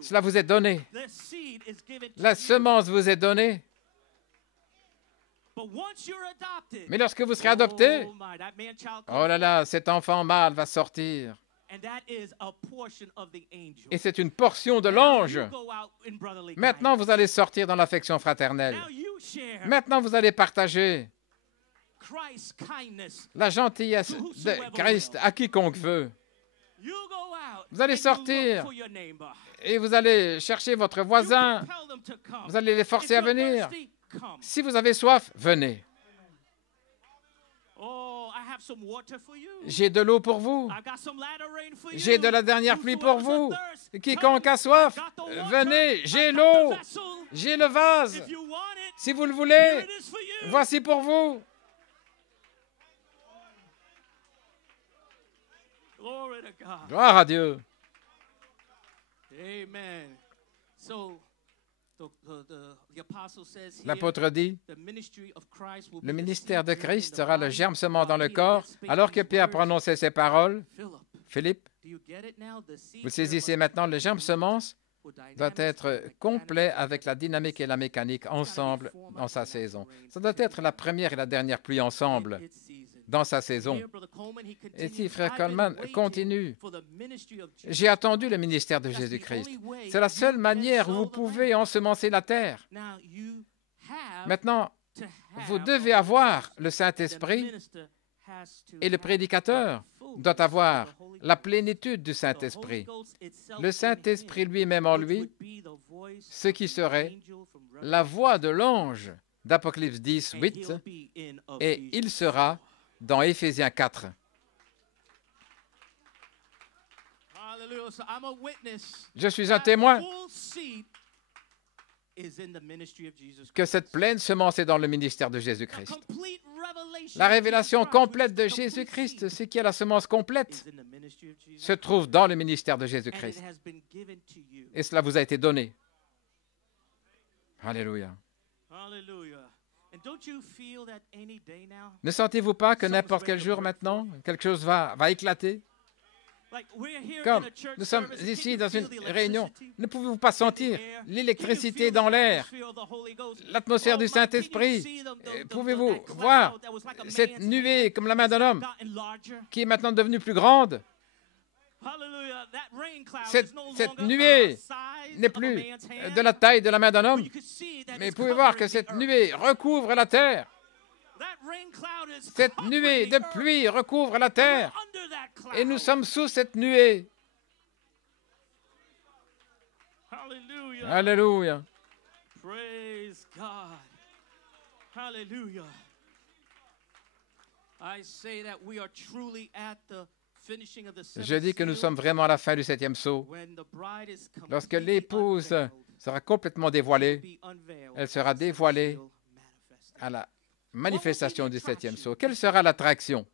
cela vous est donné. La semence vous est donnée. Mais lorsque vous serez adopté, oh là là, cet enfant mâle va sortir. Et c'est une portion de l'ange. Maintenant, vous allez sortir dans l'affection fraternelle. Maintenant, vous allez partager la gentillesse de Christ à quiconque veut. Vous allez sortir et vous allez chercher votre voisin. Vous allez les forcer à venir. Si vous avez soif, venez. J'ai de l'eau pour vous. J'ai de la dernière pluie pour vous. Quiconque a soif, venez. J'ai l'eau. J'ai le vase. Si vous le voulez, voici pour vous. Gloire à Dieu. L'apôtre dit, le ministère de Christ sera le germe semant dans le corps. Alors que Pierre prononçait ces paroles, Philippe, vous saisissez maintenant, le germe semence doit être complet avec la dynamique et la mécanique ensemble dans sa saison. Ça doit être la première et la dernière pluie ensemble dans sa saison. Et si Frère Coleman continue, j'ai attendu le ministère de Jésus-Christ. C'est la seule manière où vous pouvez ensemencer la terre. Maintenant, vous devez avoir le Saint-Esprit et le prédicateur doit avoir la plénitude du Saint-Esprit. Le Saint-Esprit lui-même en lui, ce qui serait la voix de l'ange d'Apocalypse 10, 8, et il sera dans Éphésiens 4. Je suis un témoin que cette pleine semence est dans le ministère de Jésus-Christ. La révélation complète de Jésus-Christ, ce qui est la semence complète, se trouve dans le ministère de Jésus-Christ. Et cela vous a été donné. Alléluia. Ne sentez-vous pas que n'importe quel jour maintenant, quelque chose va éclater? Comme nous sommes ici dans une réunion, ne pouvez-vous pas sentir l'électricité dans l'air, l'atmosphère du Saint-Esprit? Pouvez-vous voir cette nuée comme la main d'un homme qui est maintenant devenue plus grande? Cette nuée n'est plus de la taille de la main d'un homme, mais vous pouvez voir que cette nuée recouvre la terre. Cette nuée de pluie recouvre la terre et nous sommes sous cette nuée. Alléluia. Praise God. Hallelujah. Je dis que nous sommes vraiment à la fin du 7e sceau. Lorsque l'épouse sera complètement dévoilée, elle sera dévoilée à la manifestation du 7e sceau. Quelle sera l'attraction?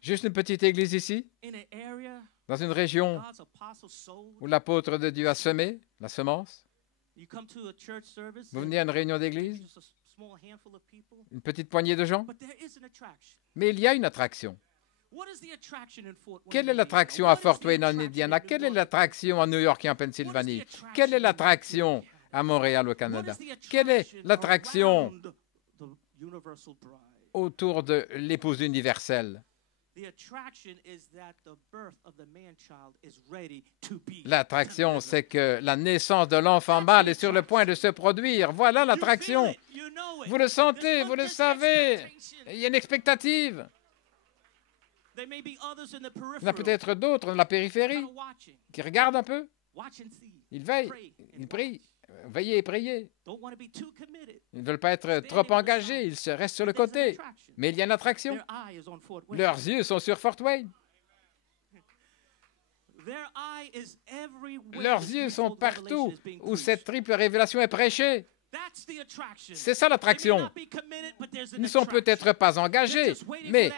Juste une petite église ici, dans une région où l'apôtre de Dieu a semé la semence. Vous venez à une réunion d'église, une petite poignée de gens, mais il y a une attraction. Quelle est l'attraction à Fort Wayne en Indiana? Quelle est l'attraction à New York et en Pennsylvanie? Quelle est l'attraction à Montréal au Canada? Quelle est l'attraction autour de l'épouse universelle? L'attraction, c'est que la naissance de l'enfant mâle est sur le point de se produire. Voilà l'attraction. Vous le sentez, vous le savez. Il y a une expectative. Il y en a peut-être d'autres dans la périphérie qui regardent un peu. Ils veillent, ils prient. Veillez et priez. Ils ne veulent pas être trop engagés, ils se restent sur le côté. Mais il y a une attraction. Leurs yeux sont sur Fort Wayne. Leurs yeux sont partout où cette triple révélation est prêchée. C'est ça l'attraction. Ils ne sont peut-être pas engagés, mais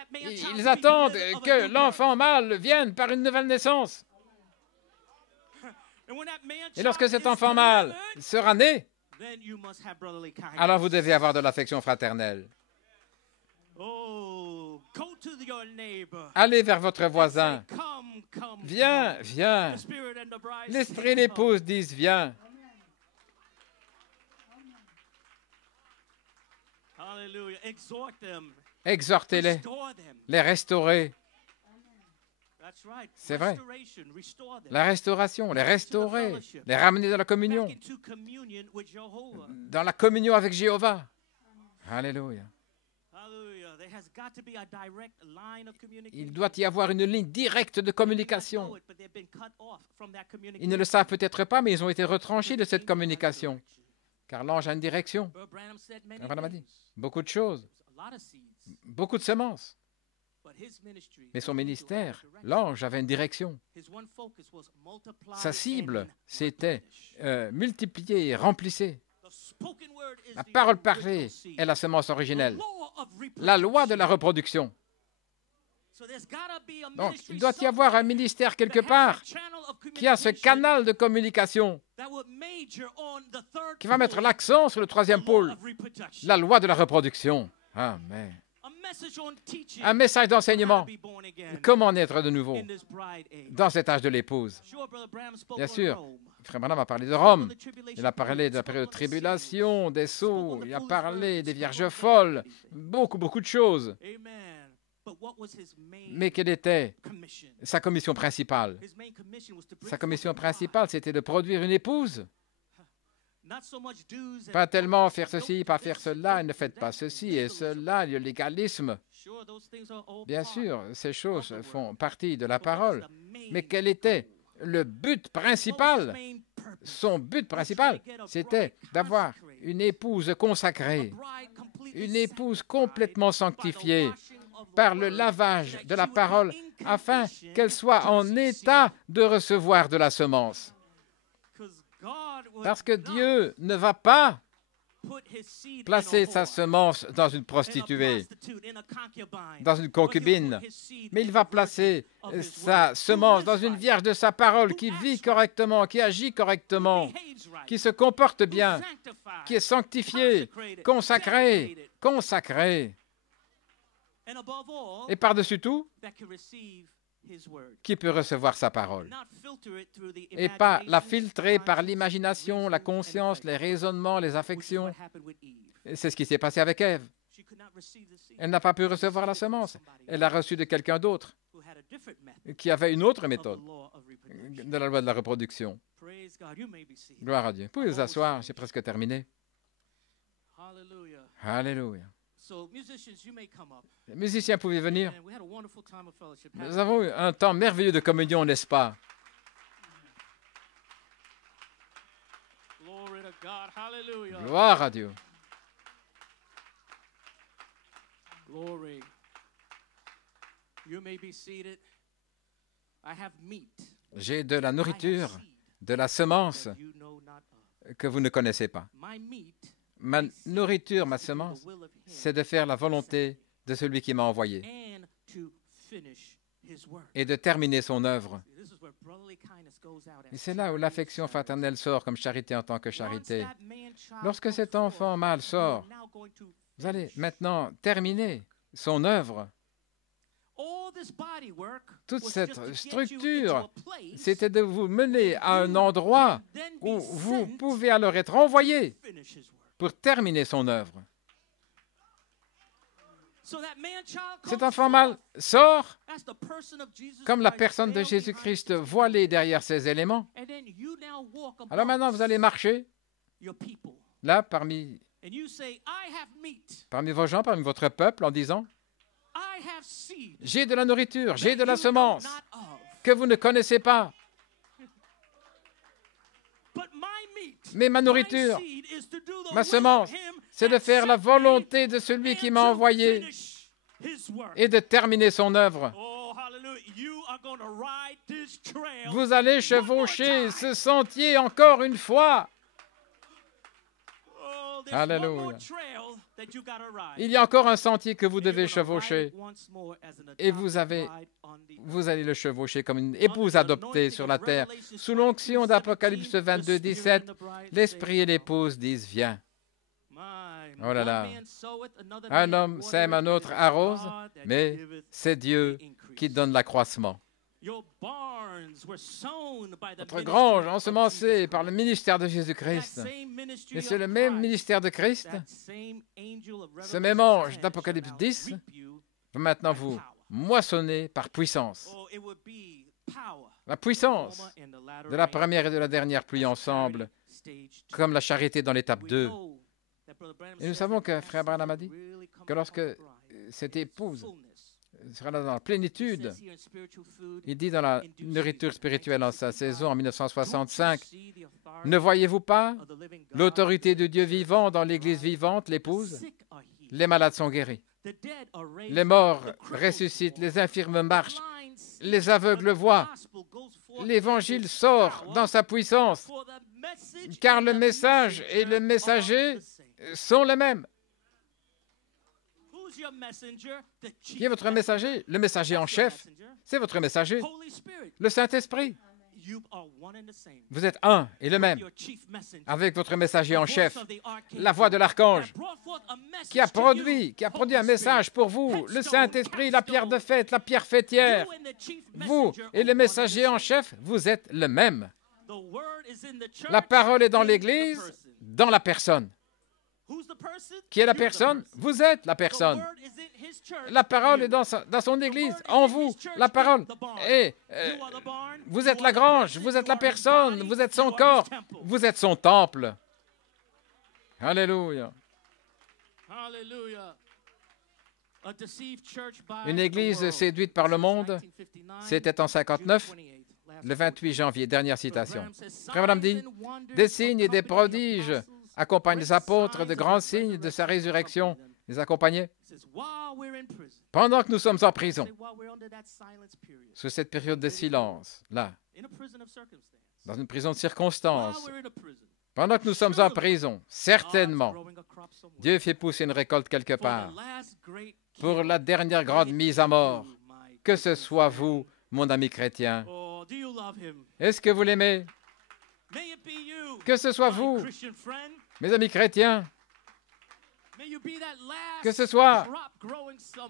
ils attendent que l'enfant mâle vienne par une nouvelle naissance. Et lorsque cet enfant mâle sera né, alors vous devez avoir de l'affection fraternelle. Allez vers votre voisin. Viens, viens. L'esprit et l'épouse disent viens. Exhortez-les, les restaurer. C'est vrai. La restauration, les restaurer, les ramener dans la communion avec Jéhovah. Alléluia. Il doit y avoir une ligne directe de communication. Ils ne le savent peut-être pas, mais ils ont été retranchés de cette communication. Car l'ange a une direction. Branham a dit beaucoup de choses, beaucoup de semences. Mais son ministère, l'ange avait une direction. Sa cible, c'était multiplier et remplissez. La parole parlée est la semence originelle. La loi de la reproduction. Donc, il doit y avoir un ministère quelque part qui a ce canal de communication qui va mettre l'accent sur le troisième pôle, la loi de la reproduction. Amen. Un message d'enseignement. Comment naître de nouveau dans cet âge de l'épouse. Bien sûr, Frère Branham a parlé de Rome. Il a parlé de la période de tribulation, des sceaux. Il a parlé des vierges folles. Beaucoup de choses. Mais quelle était sa commission principale? Sa commission principale, c'était de produire une épouse. Pas tellement faire ceci, pas faire cela, ne faites pas ceci et cela, le légalisme. Bien sûr, ces choses font partie de la parole. Mais quel était le but principal? Son but principal, c'était d'avoir une épouse consacrée, une épouse complètement sanctifiée par le lavage de la parole afin qu'elle soit en état de recevoir de la semence. Parce que Dieu ne va pas placer sa semence dans une prostituée, dans une concubine, mais il va placer sa semence dans une vierge de sa parole qui vit correctement, qui agit correctement, qui se comporte bien, qui est sanctifiée, consacrée. Et par-dessus tout, qui peut recevoir sa parole et pas la filtrer par l'imagination, la conscience, les raisonnements, les affections. C'est ce qui s'est passé avec Ève. Elle n'a pas pu recevoir la semence. Elle l'a reçue de quelqu'un d'autre qui avait une autre méthode de la loi de la reproduction. Gloire à Dieu. Vous pouvez vous asseoir, j'ai presque terminé. Alléluia. Les musiciens pouvaient venir. Nous avons eu un temps merveilleux de communion, n'est-ce pas? Gloire à Dieu. J'ai de la nourriture, de la semence que vous ne connaissez pas. Ma nourriture, ma semence, c'est de faire la volonté de celui qui m'a envoyé et de terminer son œuvre. Et c'est là où l'affection fraternelle sort comme charité en tant que charité. Lorsque cet enfant mâle sort, vous allez maintenant terminer son œuvre. Toute cette structure, c'était de vous mener à un endroit où vous pouvez alors être envoyé pour terminer son œuvre. Cet enfant mâle sort comme la personne de Jésus-Christ voilée derrière ces éléments. Alors maintenant, vous allez marcher là parmi vos gens, parmi votre peuple, en disant « J'ai de la nourriture, j'ai de la semence que vous ne connaissez pas. Mais ma nourriture, ma semence, c'est de faire la volonté de celui qui m'a envoyé et de terminer son œuvre. Vous allez chevaucher ce sentier encore une fois. Alléluia. Il y a encore un sentier que vous devez chevaucher et vous allez le chevaucher comme une épouse adoptée sur la terre. Sous l'onction d'Apocalypse 22, 17, l'esprit et l'épouse disent « Viens ». Oh là là. Un homme sème, un autre arrose, mais c'est Dieu qui donne l'accroissement. Votre grange ensemencée par le ministère de Jésus-Christ. Et c'est le même ministère de Christ, ce même ange d'Apocalypse 10, va maintenant vous moissonner par puissance. La puissance de la première et de la dernière pluie ensemble, comme la charité dans l'étape 2. Et nous savons que Frère Branham a dit que lorsque cette épouse sera là dans la plénitude. Il dit dans la nourriture spirituelle en sa saison en 1965, ne voyez-vous pas l'autorité de Dieu vivant dans l'Église vivante, l'épouse? Les malades sont guéris, les morts ressuscitent, les infirmes marchent, les aveugles voient. L'Évangile sort dans sa puissance, car le message et le messager sont les mêmes. Qui est votre messager? Le messager en chef, c'est votre messager, le Saint-Esprit. Vous êtes un et le même avec votre messager en chef, la voix de l'archange, qui a produit un message pour vous, le Saint-Esprit, la pierre de fête, la pierre fêtière. Vous et le messager en chef, vous êtes le même. La parole est dans l'Église, dans la personne. Qui est la personne? Vous êtes la personne. La parole est dans son Église, en vous, la parole. Et vous êtes la grange, vous êtes la personne, vous êtes son corps, vous êtes son temple. Alléluia. Une église séduite par le monde, c'était en 59, le 28 janvier, dernière citation. Frère Branham dit, des signes et des prodiges accompagnent les apôtres, de grands signes de sa résurrection les accompagnaient. Pendant que nous sommes en prison, sous cette période de silence, là, dans une prison de circonstances, pendant que nous sommes en prison, certainement, Dieu fait pousser une récolte quelque part pour la dernière grande mise à mort. Que ce soit vous, mon ami chrétien. Est-ce que vous l'aimez? Que ce soit vous, mes amis chrétiens, que ce soit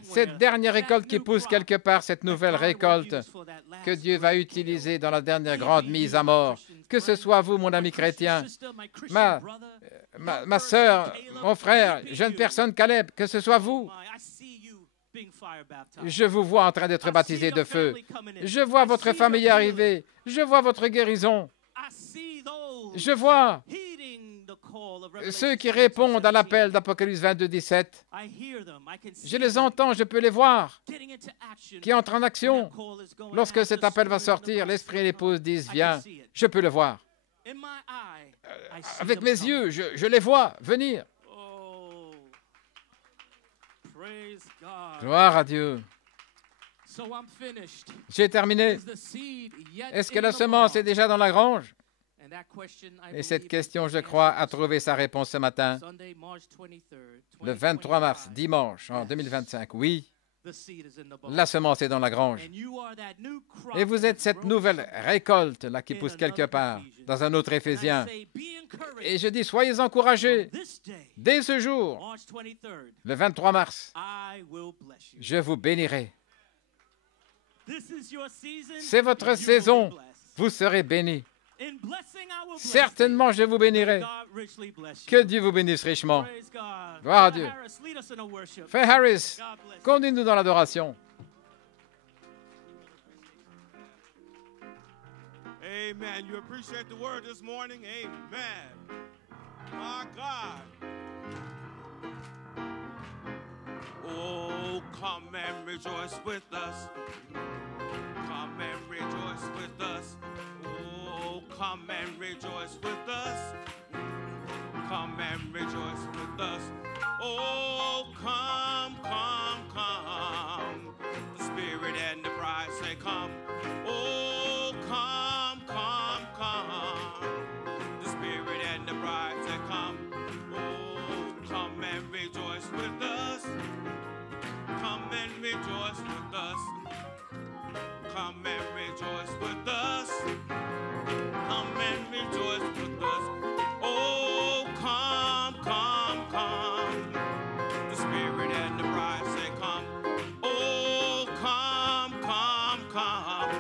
cette dernière récolte qui pousse quelque part, cette nouvelle récolte que Dieu va utiliser dans la dernière grande mise à mort. Que ce soit vous, mon ami chrétien, ma sœur, mon frère, jeune personne, Caleb, que ce soit vous. Je vous vois en train d'être baptisé de feu. Je vois votre famille arriver. Je vois votre guérison. Je vois ceux qui répondent à l'appel d'Apocalypse 22, 17. Je les entends, je peux les voir, qui entrent en action. Lorsque cet appel va sortir, l'esprit et l'épouse disent, viens, je peux le voir. Avec mes yeux, je les vois venir. Gloire à Dieu. J'ai terminé. Est-ce que la semence est déjà dans la grange? Et cette question, je crois, a trouvé sa réponse ce matin, le 23 mars, dimanche, en 2025. Oui, la semence est dans la grange. Et vous êtes cette nouvelle récolte là qui pousse quelque part, dans un autre Éphésiens. Et je dis, soyez encouragés. Dès ce jour, le 23 mars, je vous bénirai. C'est votre saison. Vous serez bénis. Certainement, je vous bénirai. Que Dieu vous bénisse richement. Gloire à Dieu. Frère Harris, conduis-nous dans l'adoration. Amen. You appreciate the word this morning? Amen. My God. Oh, come and rejoice with us. Come and rejoice with us. Oh, come and rejoice with us. Come and rejoice with us. Oh, come, come, come. The Spirit and the bride say, come. Oh, come, come, come. The Spirit and the bride say, come. Oh, come and rejoice with us. Come and rejoice with us. Come and rejoice with us. Come and rejoice with us. Oh, come, come, come. The Spirit and the bride say, come. Oh, come, come, come.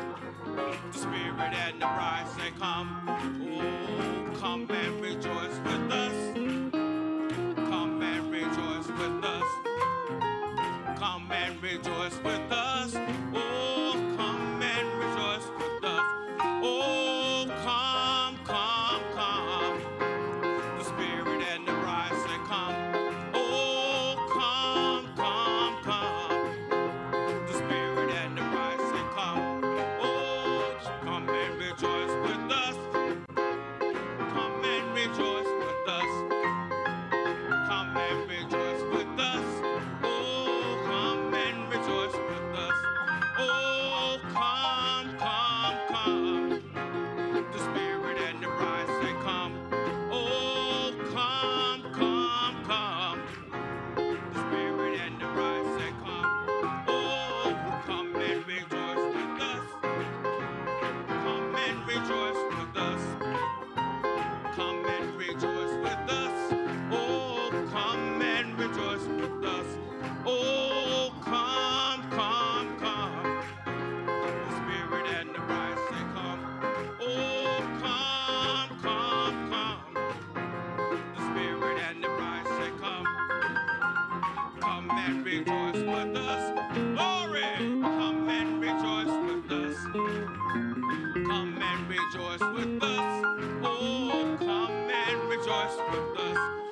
rejoice with us.